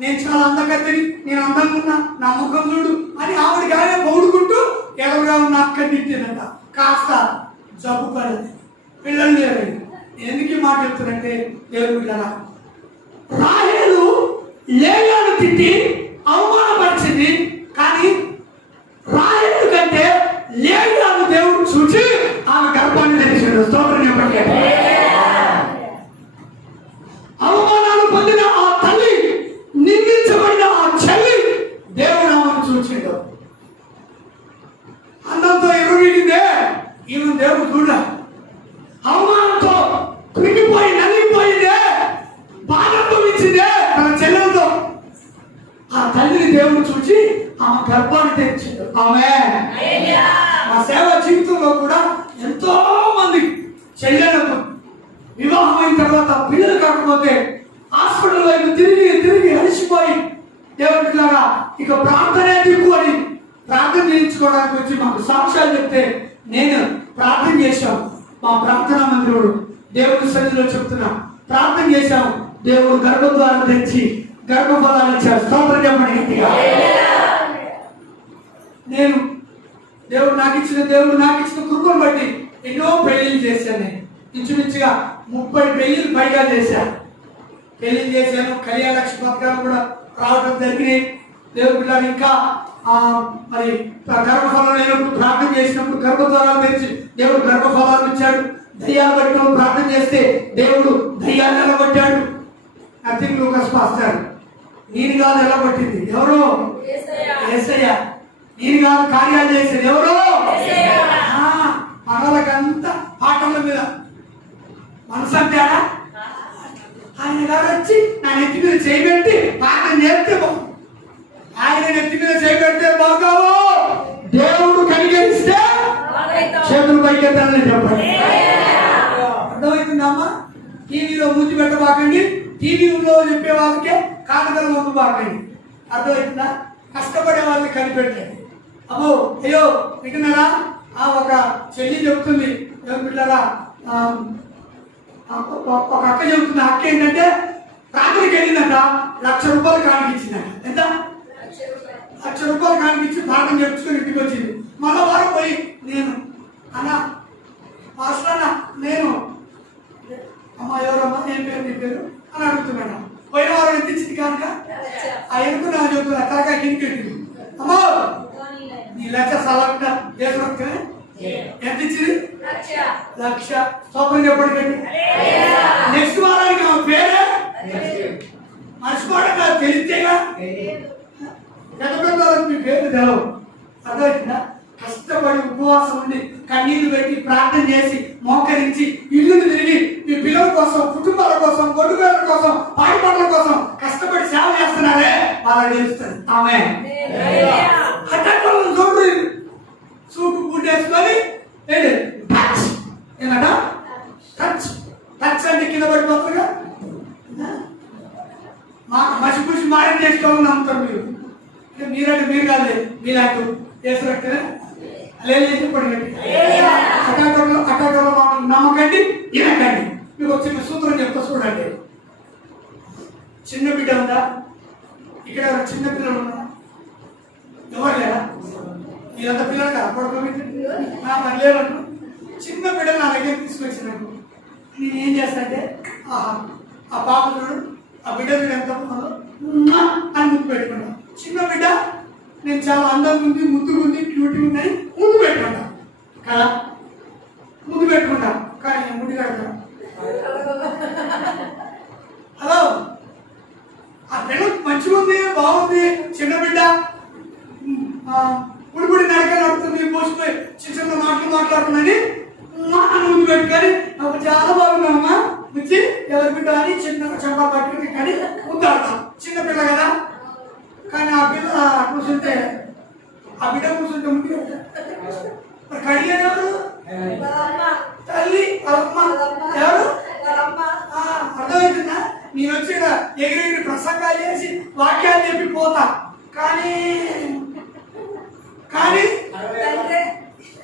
నేను చాలా అందగత్తని, నేను అందంగా ఉన్నా, నా ముఖం చూడు అని ఆవిడగానే పౌడుకుంటూ ఎవరుగా ఉన్న అక్క తిట్టిందంట. కాస్త జబ్బు పడది, పిల్లలు లేరండి. ఎందుకు ఈ మాట చెప్తున్నట్టే దేవుడు బిడ్డరా, రాహేలు లేయాను తిట్టి అవమానపరిచింది, కానీ రాహేలు కంటే లేయాను దేవుడు చూసి ఆమె గర్భాన్ని తెరిచాడు. స్తోత్రం చెప్పండి. అవమానాలు పొందిన ఆ తల్లి, నిందించబడిన ఆ చెల్లి, దేవుడు ఆమెను చూచిండు. అందంతో ఎరువిగిందే ఈమె దేవుడు చూడ, అవమానంతో కృంగిపోయి నలిగిపోయిందే, బాధతో ఇచ్చిందే తన చెల్లెలతో. ఆ తల్లిని దేవుడు చూచి ఆమె గర్భాన్ని తెరిచిండు. ఆమేన్. మా సేవ జీవితంలో కూడా ఎంతో మంది చెల్లెలకు వివాహం అయిన తర్వాత పిల్లలు కాకపోతే హాస్పిటల్ వైపు తిరిగి అలసిపోయి దేవుడిలాగా ఇక ప్రార్థనే దిక్కు అని ప్రార్థన చేయించుకోవడానికి వచ్చి మాకు సాక్ష్యాలు చెప్తే నేను ప్రార్థన చేశాం. మా ప్రార్థనా మందిరుడు దేవుడి సన్నిధిలో చెప్తున్నా, ప్రార్థన చేశాం. దేవుడు గర్భద్వారం తెచ్చి గర్భఫలాలు ఇచ్చారు. స్తోత్రం చెప్పండి గట్టిగా. నేను దేవుడు నాకు ఇచ్చిన కృపను బట్టి ఎన్నో పెళ్లిళ్ళు చేశాను. నేను ఇంచుమించుగా 30 పెళ్లిళ్ళు పైగా చేశాను. పెళ్లిళ్ళు చేశాను. కళ్యాణ లక్ష్మి పథకాలు కూడా రావడం జరిగినాయి. దేవుడు పిల్లలు ఇంకా మరి గర్భఫలం లేనప్పుడు ప్రార్థన చేసినప్పుడు గర్భద్వారాలు తెరిచి దేవుడు గర్భఫలాలు ఇచ్చాడు. దయ్యాలు పట్టినప్పుడు ప్రార్థన చేస్తే దేవుడు దయ్యాలు నిలబట్టాడు. నథింగ్ లూకస్ పాస్టర్, నేను కాదు నిలబట్టింది ఎవరు? యేసయ్య. నేను కాదు కార్యాలు చేసేది ఎవరు? మగలకంతా పాటల మీద మనసు అంతేడా? ఆయన గారు వచ్చి నా నెత్తి మీద చేయబెట్టి ప్రార్థన చేస్తే ఆయన నెత్తి మీద చేయబెడితే బాగావు. దేవుడు కనికరిస్తే చేతులు పైకెత్తాలని చెప్పండి. అర్థమవుతుందమ్మా? టీవీలో మూతి పెట్టబాకండి, టీవీలో చెప్పే వాళ్ళకే కాకతలు పంపబాకండి. అర్థమవుతుందా? కష్టపడే వాళ్ళని కనిపెట్టండి. అమ్మో అయ్యో విన్నారా, ఒక చెల్లి చెబుతుంది, పిల్లరా ఒక అక్క చెబుతుంది. అక్క ఏంటంటే ప్రార్థనకి వెళ్ళిందట, ₹1,00,000 కానికిచ్చిందట. ఎంత? ₹1,00,000 కానికిచ్చి ప్రార్థన చెప్పుకొని ఇంటికి వచ్చింది. మళ్ళా వారం పోయి నేను అన్నా మాస్టర్ అన్న నేను అమ్మ ఎవరమ్మా, ఏం పేరు నీ పేరు అని అడుగుతున్నాను. పోయిన వారం ఎంత ఇచ్చింది కనుక ఆ ఎనుకున్నా చెబుతున్నా తలకాయ కిందికి అమ్మో నీ లక్ష సలహా దేశం ఎంత ఇచ్చింది? 1,00,000. స్తోత్రం చెప్పండి. నెక్స్ట్ వారానికి ఆమె పేరే మర్చిపోవడం కాదు, తెలిస్తేగా. పెద్ద పెద్ద మీ పేరు తెలవు. అర్థమవుతుందా? కష్టపడి ఉపవాసం ఉండి కన్నీళ్లు పెట్టి ప్రార్థన చేసి మోకరించి ఇల్లుని తిరిగి మీ పిల్లల కోసం, కుటుంబాల కోసం, కొడుకుల కోసం, పాడిపడల కోసం కష్టపడి సేవ చేస్తున్నారే వాళ్ళని తెలుస్తుంది. ఆమె అట్టలను చూడు, సూపు పూటేసుకొని ఏమట టచ్ టచ్ అంటే కింద పడిపోతుందిగా. మసిపూసి మారం చేసుకోవాలని నమ్ముతారు మీరు. మీరంటే మీరు కాదు, మీలాంటి చేసినట్టే లేదు చెప్పండి. అటాటోలో మాటలు నమ్మకండి, వినకండి. మీకు ఒక చిన్న సూత్రం చెప్తా చూడండి. చిన్న బిడ్డ ఉందా? ఇక్కడ చిన్న పిల్లలు ఉన్నారా? ఎవరు లేరా? మీరంతా పిల్లలు కదా, పడుకోబెట్టి లేవంటు. చిన్న బిడ్డలు నా దగ్గర తీసుకొచ్చినట్టు నేను ఏం చేస్తా అంటే, ఆ పాప చూడు, ఆ బిడ్డ చూడు ఎంత అని ముద్దు పెట్టుకున్నా. చిన్న బిడ్డ నేను చాలా అందంగా ఉంది, ముద్దుగా ఉంది, క్యూట్గా ఉందని ముద్దు పెట్టుకుంటా కదా, ముద్దు పెట్టుకుంటా. కానీ ముడి కడతా. హలో, ఆ బిడ్డ మంచిగా ఉంది, బాగుంది, చిన్న బిడ్డ ఉడిపుడి నడక నడుతుంది, పోసిపోయి చిన్న చిన్న మాటలు మాట్లాడుతుందని ముందు పెట్టుకొని నాకు చాలా బాగున్నామా వచ్చి ఎవరి బిడ్డ అని చిన్న చెంప పట్టుకుని కానీ ముందు ఆడతాం. చిన్న పిల్ల కదా, కానీ ఆ పిల్ల కూర్చుంటే, ఆ బిడ్డ కూర్చుంటే ముందు కడిగారు ఎవరు? తల్లి అమ్మ ఎవరు? అర్థమవుతుందా? నేను వచ్చి ఎగిరెగిరి ప్రసంగాలు చేసి వాక్యాలు చెప్పి పోతా, కానీ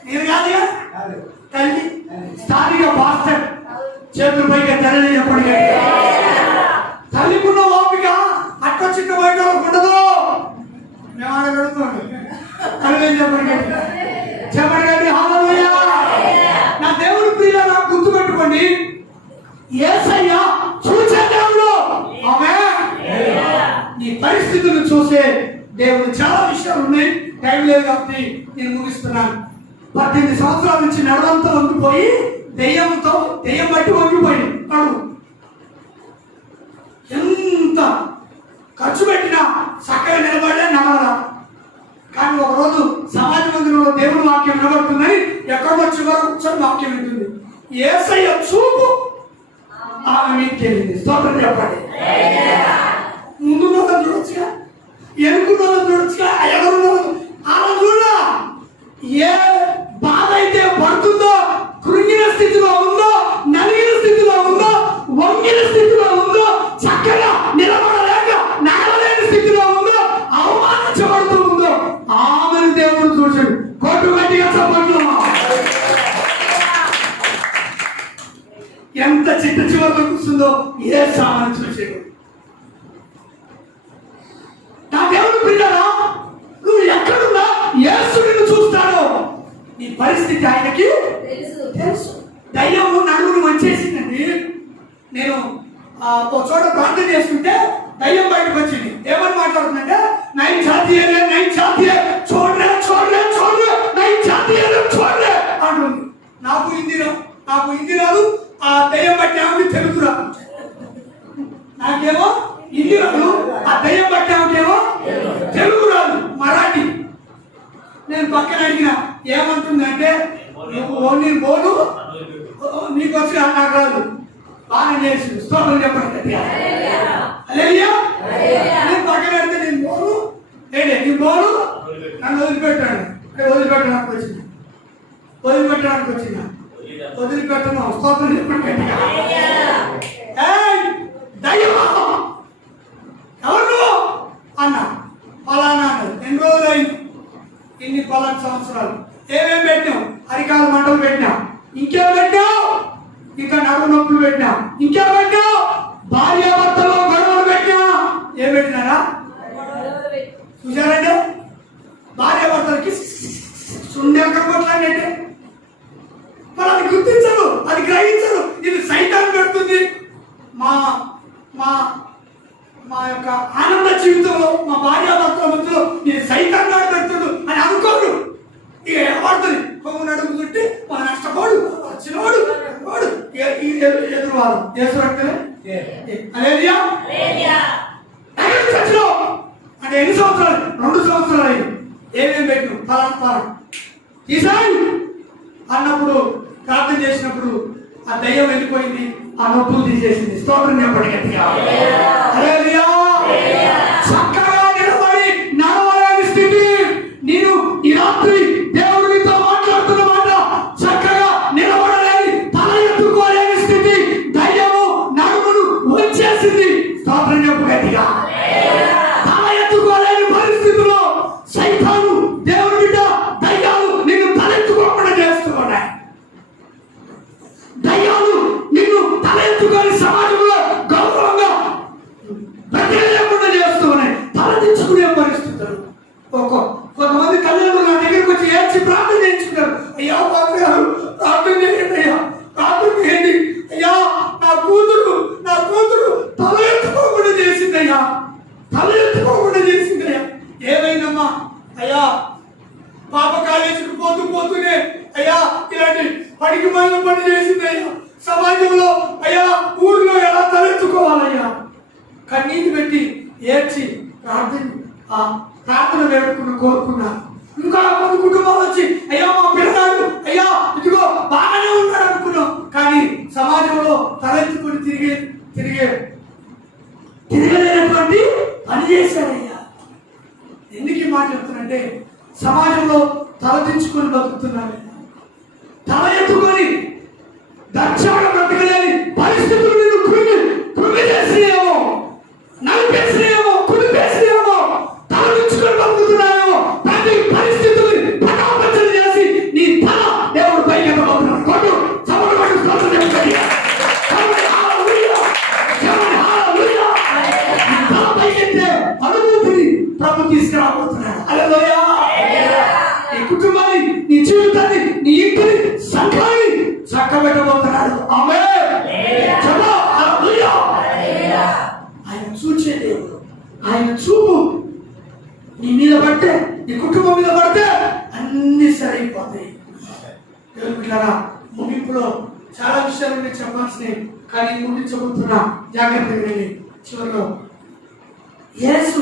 నేను కాదుగా తల్లి. స్థానిక పాస్టర్ చేతుల పైగా తల్లి చెప్పండి. తల్లికున్న ఓపిక అట్ట చిన్న బయట ఉండదు. మేము ఆడగడుతున్నాం తల్లి చెప్పండి చెప్పండి. హల్లెలూయా. నా దేవుడు ప్రియుల నాకు గుర్తుపెట్టుకోండి, యేసయ్య చూసే దేవుడు. ఆమేన్. నీ పరిస్థితులను చూసే దేవుడు. చాలా విషయాలు ఉన్నాయి, టైం లేదు కాబట్టి నేను ముగిస్తున్నాను. 18 సంవత్సరాల నుంచి నడవంతా వంగిపోయి దెయ్యం బట్టి వంగిపోయి అడుగు ఎంత ఖర్చు పెట్టినా చక్కగా నిలబడే నడవరా. కానీ ఒకరోజు సమాజ మందిరంలో దేవుని వాక్యం వినబడుతుందని ఎక్కడో చివరి కూర్చొని వాక్యం వింటుంది. యేసయ్య చూపు ఆమె మీకు తెలియదు. స్తోత్రం చెప్పండి. ముందున్న చూడొచ్చుగా, ఎనుకున్న చూడొచ్చుగా, ఎదురున్న అలా చూడరా. ఏ బాధ అయితే పడుతుందో, కృంగిన స్థితిలో ఉందో, నలిగిన స్థితిలో ఉందో, వంగిన స్థితిలో ఉందో, చక్కగా నిలబడలేక నడవలేని స్థితిలో ఉందో, అవమానించబడుతూ ఉందో, ఆమెను దేవుడు చూశాడు. కొట్టు గట్టిగా చెప్పండి. ఎంత చిట్ట చివరిలో కూర్చుందో ఏ సామాను చూశాడు. నా దేవుడు పిల్లరా, నువ్వు ఎక్కడున్నా యేసు నిన్ను చూస్తాడు. నీ పరిస్థితి ఆయనకి తెలుసు. దయ్యము నడుమును మంచేసిందండి. నేను ఒక చోట ప్రార్థన చేస్తుంటే దయ్యం బయటకు వచ్చింది. ఏమని మాట్లాడుతుందంటే, నై జాతీయ చూడలే నై జాతీయ చూడలే అంటుంది. నాకు హిందీ రాదు, ఆ దయ్యం బట్టి ఆమె తెలుగు రాదు. నాకేమో హిందీ రాదు, ఆ దయ్యం బట్టి ఆమెకేమో తెలుగు రాదు, మరాఠీ. నేను పక్కన అడిగిన ఏమంటుందంటే, నువ్వు ఓన్లీ బోను నీకు వచ్చి నాకు రాదు, బాగా నేర్చుకుంది. స్తోత్రం చెప్పండి. హల్లెలూయా. నేను పక్కన అడిగితే నేను బోను నీ బోను నన్ను వదిలిపెట్టడానికి వచ్చింది. వదిలిపెట్టను. స్తోత్రం చెప్పండి. దయ్యమా ఎవరు అన్నా ఫలానా. ఎన్ని రోజులు అయింది? ఇన్ని 14 సంవత్సరాలు. ఏమేమి పెట్టినావు? అరికాల మంటలు పెట్టినా. ఇంకేం పెట్టావు? ఇంకా నడుము నొప్పులు పెట్టినా. ఇంకేం పెట్టావు? భార్యాభర్తలో గొడవలు పెట్టినా. ఏం పెట్టినారా? చూసారంటే భార్యాభర్తలకి సుందరంగా కొట్లాడంటే మరి అది గుర్తించరు, అది గ్రహించరు. ఇది సైతాన్ పెడుతుంది. మా మా మా యొక్క ఆనంద జీవితంలో మా భార్యాభర్తల మధ్యలో ఇది సైతాన్ గాడు పెడుతుడు అని అనుకోరు. ఇక ఏర్పడుతుంది. కొమ్ము నడుము చుట్టి మా నష్టపోడు వచ్చినోడు ఎదురువాడు చేస్తున్నట్టు అంటే ఎన్ని సంవత్సరాలు? 2 సంవత్సరాలు అయ్యి. ఏమేమి పెట్టు ఫలానా తీసాయి అన్నప్పుడు ప్రార్థన చేసినప్పుడు ఆ దయ్యం వెళ్ళిపోయింది, ఆ నొప్పులు తీసేసింది. స్తోత్రం చెప్పండి గట్టిగా. హల్లెలూయా. చక్కగా నిలబడి నడవలేని స్థితి. నేను ఈ రాత్రి దేవుడు నీతో మాట్లాడుతున్న మాట, చక్కగా నిలబడలేని, తల ఎత్తుకోలేని స్థితి. దయ్యము నడుమును ఉంచేసింది. స్తోత్రం చెప్పు గట్టిగా. తల ఎత్తుకోలేని పరిస్థితిలో సైతాను దేవుడి బిడ్డ దయ్యాలు నిన్ను తల కన్నీళ్ళు పెట్టి ఏడ్చి ప్రార్థన వేడుకుని కోరుకున్నారు. ఇంకా కొన్ని కుటుంబాలు వచ్చి అయ్యా మా పిల్లగాడు అయ్యా ఇదిగో బాగానే ఉన్నాడు అనుకున్నాం, కానీ సమాజంలో తలెత్తుకుని తిరగలేనటువంటి పని చేశారయ్యా. ఎందుకు ఈ మాట చెప్తున్నంటే సమాజంలో తలదించుకొని బతుకుతున్నారు. తల ఎత్తుకొని దక్షాగా బ్రతకలేని పరిస్థితులు నేను కృమి చేసినేమో, నలిపేసినేమో, కులిపేసినేమో, తలదించుకొని బతుకుతున్నాయేమో. ప్రతి పరిస్థితుల్ని పటాపంచలు చేసి నీ తల దేవుడు పైకి ఎత్తబోతున్నాడు. కొట్టు చమరు కొట్టు స్తోత్రం చెప్పండి. తల పైకెత్తే అనుభూతిని ప్రభు తీసుకురాబోతున్నాడు. హల్లెలూయా. నీ కుటుంబాన్ని, నీ జీవితాన్ని, నీ ఇంటిని, సంఘాన్ని చక్కబెట్టబోతున్నాడు. ఆమేన్. చలో హల్లెలూయా. ఆయన చూచే దేవుడు. ఆయన చూపు నీ మీద పడితే, నీ కుటుంబం మీద పడితే అన్ని సరైపోతాయి. దేవుని బిడ్డలారా, ముగింపులో చాలా విషయాలు నేను చెప్పాల్సినవి, కానీ ముగించబోతున్నా, జాగ్రత్తగా వినండి. చివరిలో యేసు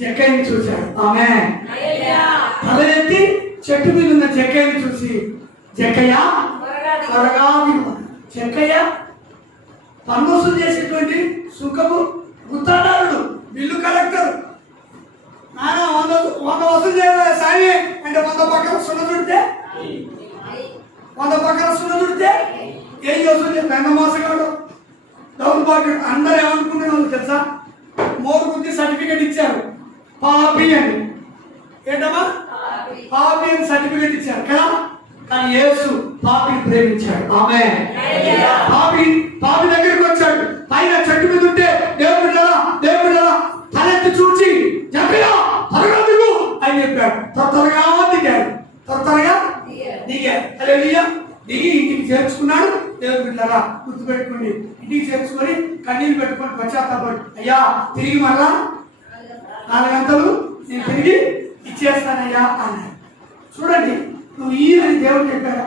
జక్కయ్యని చూశాడు. ఆమేన్. తలెత్తి చెట్టు మీద ఉన్న జక్కయ్యని చూసి జక్కయ్య త్వరగా దిగు. జక్కయ్య పన్ను వసూలు చేసేటువంటి సుఖము గుత్తాదారుడు, బిల్లు కలెక్టర్. నాన్న 100 వసూలు చేయాలి సాయి అంటే 100 పక్కన సున్న చుడితే 100 పక్కన సున్న చుడితే ఏం వసూలు పెద్ద మోసగాడు, దౌర్భాగ్యుడు. అందరూ ఏమనుకునే వాళ్ళు తెలుసా? మోరు గుర్తి సర్టిఫికేట్ ఇచ్చారు, పాపి అని. ఏంటమ్మా? పాపి అని సర్టిఫికేట్ ఇచ్చారు కదా. కానీ యేసు పాపిని ప్రేమించాడు. ఆమేన్. పాపి దగ్గరికి వచ్చాడు. పైన చెట్టు మీద ఉంటే దేవుడు బిడ్డలా తలెత్తి చూచి జక్కయ్య త్వరగా దిగు అని చెప్పాడు. త్వరగా దిగాడు. హల్లెలూయా. దిగి ఇంటికి చేర్చుకున్నాడు. దేవుడు బిడ్డలారా గుర్తుపెట్టుకోండి, ఇంటికి చేర్చుకొని కన్నీళ్ళు పెట్టుకొని పశ్చాత్తాపడి అయ్యా తిరిగి మరలా 4 గంటలు నేను తిరిగి ఇచ్చేస్తానయ్యా అన్నాడు. చూడండి, నువ్వు అని దేవుడు చెప్పాడా?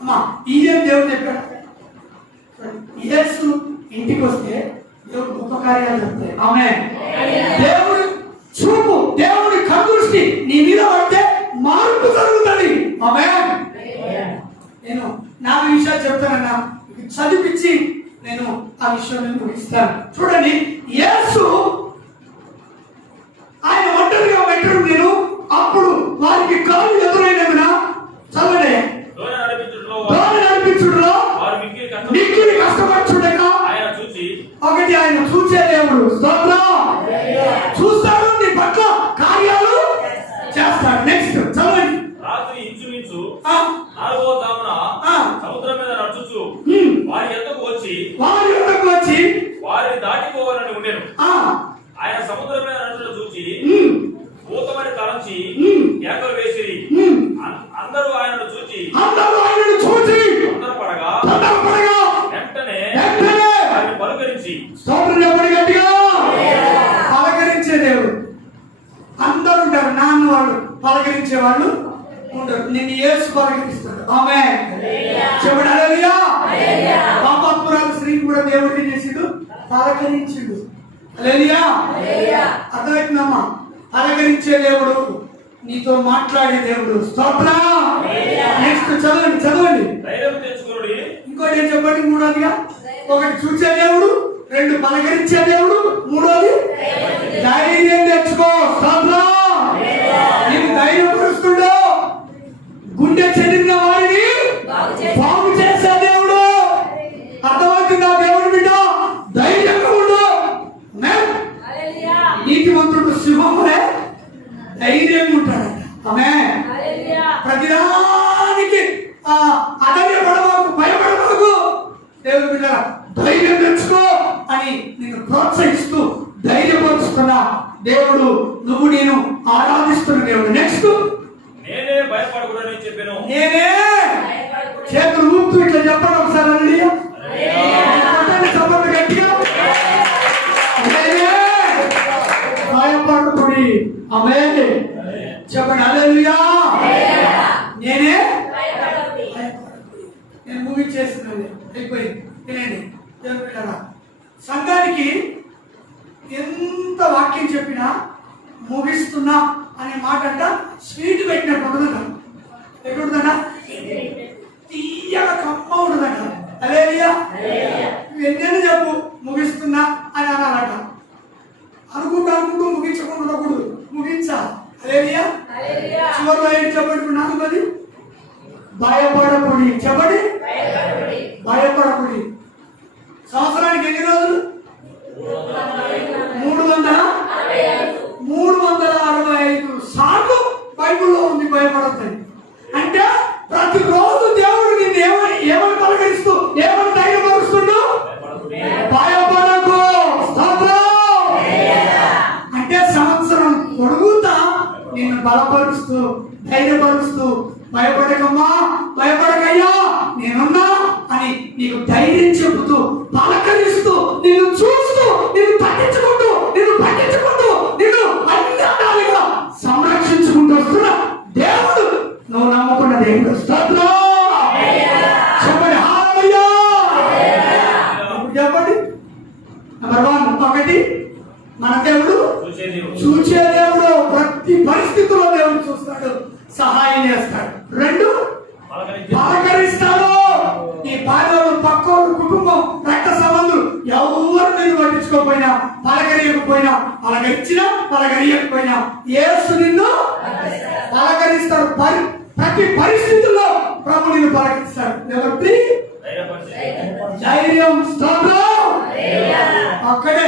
అమ్మా అని దేవుడు చెప్పాడా? యేసు ఇంటికి వస్తే దేవుడు గొప్ప కార్యాలు చెప్తాయి. ఆమేన్. దేవుడి చూపు, దేవుడి కనుదృష్టి నీ మీద పడితే మార్పు జరుగుతుంది. ఆమేన్. నేను 4 విషయాలు చెప్తానన్నా, చదివించి నేను ఆ విషయం ముగిస్తాను. చూడండి, యేసు ఆయన ఒంటరిగా పెట్టాడు. నేను అప్పుడు వారికి కాలు ఎదురైనందున చదవండి, దోణి నడిపించుడులో మిక్కిలి కష్టపడుచుండగా ఒకటి ఆయన చూసే దేవుడు. స్తోత్రం. చూస్తాడు, నీ పట్ల కార్యాలు చేస్తాడు. నెక్స్ట్ చదవండి. రాత్రి ఇంచుమించు 4వ జామున సముద్రం మీద నడుచుచు వారి యొద్దకు వచ్చి వారిని దాటిపోవాలని ఉండెను. ఆయన సముద్రం మీద నడుచుట చూచి భూతమని తలంచి కేకలు వేసిరి. అందరూ ఆయనను చూచి తొందరపడగా వెంటనే వారిని పలుకరించి. పలకరించే దేవుడు. అందరూ ఉంటారు, నాన్న వాళ్ళు పలకరించే వాళ్ళు ఉంటారు. నిన్ను యేసు పలకరిస్తాడు. ఆమేన్. చెప్పండి హల్లెలూయా. పాపాత్మురాలు స్త్రీని కూడా దేవుడు ఏం చేసిండు? పలకరించిండు. హల్లెలూయా. అర్థమవుతుందమ్మా? పలకరించే దేవుడు, నీతో మాట్లాడే దేవుడు. స్తోత్రం. నెక్స్ట్ చదవండి. ఇంకోటి ఏం చెప్పండి? మూడోదిగా, ఒకటి చూసే దేవుడు, 2 పలకరించే దేవుడు, 3వది ధైర్యం తెచ్చుకో. స్తోత్రం. నీకు ధైర్యం పరుస్తుండో, గుండె చెదిరిన వారిని బాగు చేసే దేవుడు. అర్థమవుతుందా? దేవుడు బిడ్డ ధైర్యంగా ఉండు. నీతిమంతుడు సింహములే ధైర్యంగా ఉంటాడట. ఆమేన్. ప్రతిదానికి అధైర్యపడమాకు, భయపడమాకు. దేవుడు బిడ్డ ధైర్యం తెచ్చుకో అని నిన్ను ప్రోత్సహిస్తూ ధైర్యపరుస్తున్నా దేవుడు. నువ్వు నేను ఆరాధిస్తున్న దేవుడు. నెక్స్ట్, నేనే భయపడకూడదని చెప్పాను. నేనే చేతులు ఊపుతూ ఇట్లా చెప్పండి ఒకసారి. హల్లెలూయా. చెప్పండి గట్టిగా. నేనే భయపడకుడి. ఆమేన్. చెప్పండి హల్లెలూయా. నేనే నేను ముగించేస్తున్నాను, అయిపోయింది. వినండి దేవుని బిడ్డలారా, సంఘానికి ఎంత వాక్యం చెప్పినా ముగిస్తున్నా అనే మాట అంట స్వీట్ పెట్టినట్టు ఉండదంట. ఎక్కడుందట? తీయగా కమ్మ ఉండదంట. హల్లెలూయా. ఎన్నెన్ని చెప్పు ముగిస్తున్నా అని అనాలట. అనుకుంటూ ముగించకుండా ఉండకూడదు, ముగించాలి. హల్లెలూయా. చివరిలో ఏంటి చెప్పండి? 4ది భయపడకుడి. చెప్పండి, భయపడకుడి. సంవత్సరానికి ఎన్ని రోజులు? 365 సార్లు బైబిల్లో ఉంది భయపడద్దని. అంటే ప్రతిరోజు దేవుడు నిన్ను ఏమని పలకరిస్తూ ఏమని ధైర్యపరుస్తుండు? భయపడకు. అంటే సంవత్సరం పొడుగుతా నిన్ను బలపరుస్తూ ధైర్యపరుస్తూ భయపడకమ్మా, భయపడకయ్యా, నేనున్నా అని నీకు ధైర్యం చెబుతూ పలకరిస్తూ నిన్ను చూస్తూ నిన్ను పట్టించుకుంటూ నిన్ను అన్ని రకాలుగా సంరక్షించుకుంటూ వస్తున్న దేవుడు నువ్వు నమ్ముకున్న దేవుడు. స్తోత్రం. చెప్పండి హల్లెలూయా. చెప్పండి. నెంబర్ 1 మన దేవుడు చూచే దేవుడు. ప్రతి పరిస్థితిలో దేవుడు చూస్తాడు, సహాయం చేస్తాడు. 2 పలకరిస్తాడు. ఈ భార్యలు పక్కోళ్ళు కుటుంబం రక్త సంబంధులు ఎవరు నిన్ను పట్టించుకోకపోయినా పలకరియకపోయినా పలకరియకపోయినా యేసు నిన్ను పలకరిస్తాడు. ప్రతి పరిస్థితుల్లో ప్రభు నిన్ను పలకరిస్తాడు. ఎవరి ధైర్యం. అక్కడే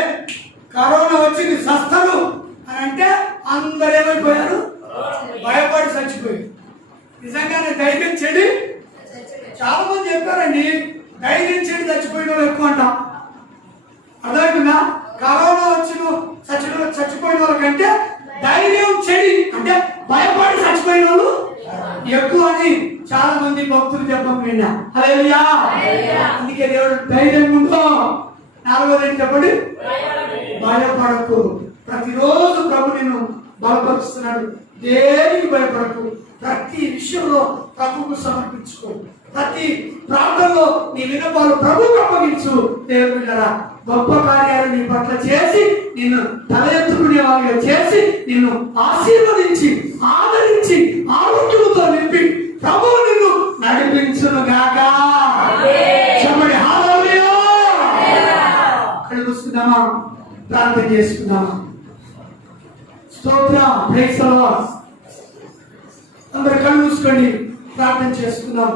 కరోనా వచ్చింది సస్తలు అని అంటే అందరూ ఏమైపోయారు? భయపడి చచ్చిపోయారు. నిజంగానే ధైర్యం చెడి చాలా మంది చెప్పారండి, ధైర్యం చెడి చచ్చిపోయిన వాళ్ళు ఎక్కువ అంట. అర్థమవుతుందా? కరోనా చచ్చిపోయిన వాళ్ళకంటే ధైర్యం చెడి అంటే భయపడి చచ్చిపోయిన వాళ్ళు ఎక్కువ అని చాలా మంది భక్తులు చెప్పడం విన్నా. హల్లెలూయా. అందుకే దేవుడు ధైర్యం ఉందో. 4ది చెప్పండి, భయపడకు. ప్రతిరోజు ప్రభు నిన్ను బలపరుస్తున్నాడు. దేనికి భయపడకు. ప్రతి విషయంలో ప్రభుకు సమర్పించుకో. ప్రతి ప్రాంతంలో నీ విన్నపాలు ప్రభుకు అప్పగించు. దేవుడు బిడ్డలారా, గొప్ప కార్యాలు నీ పట్ల చేసి నిన్ను తల ఎత్తుకునే వాళ్ళగా చేసి నిన్ను ఆశీర్వదించి ఆదరించి ఆరోగ్యముతో నింపి ప్రభువు నిన్ను నడిపించును గాక. చెప్పండి హల్లెలూయా. కళ్ళు మూసుకుందామా, ప్రార్థన చేసుకుందామా. స్తోత్రం. Praise the lord. అందరూ కళ్ళు మూసుకోండి, ప్రార్థన చేసుకుందాం.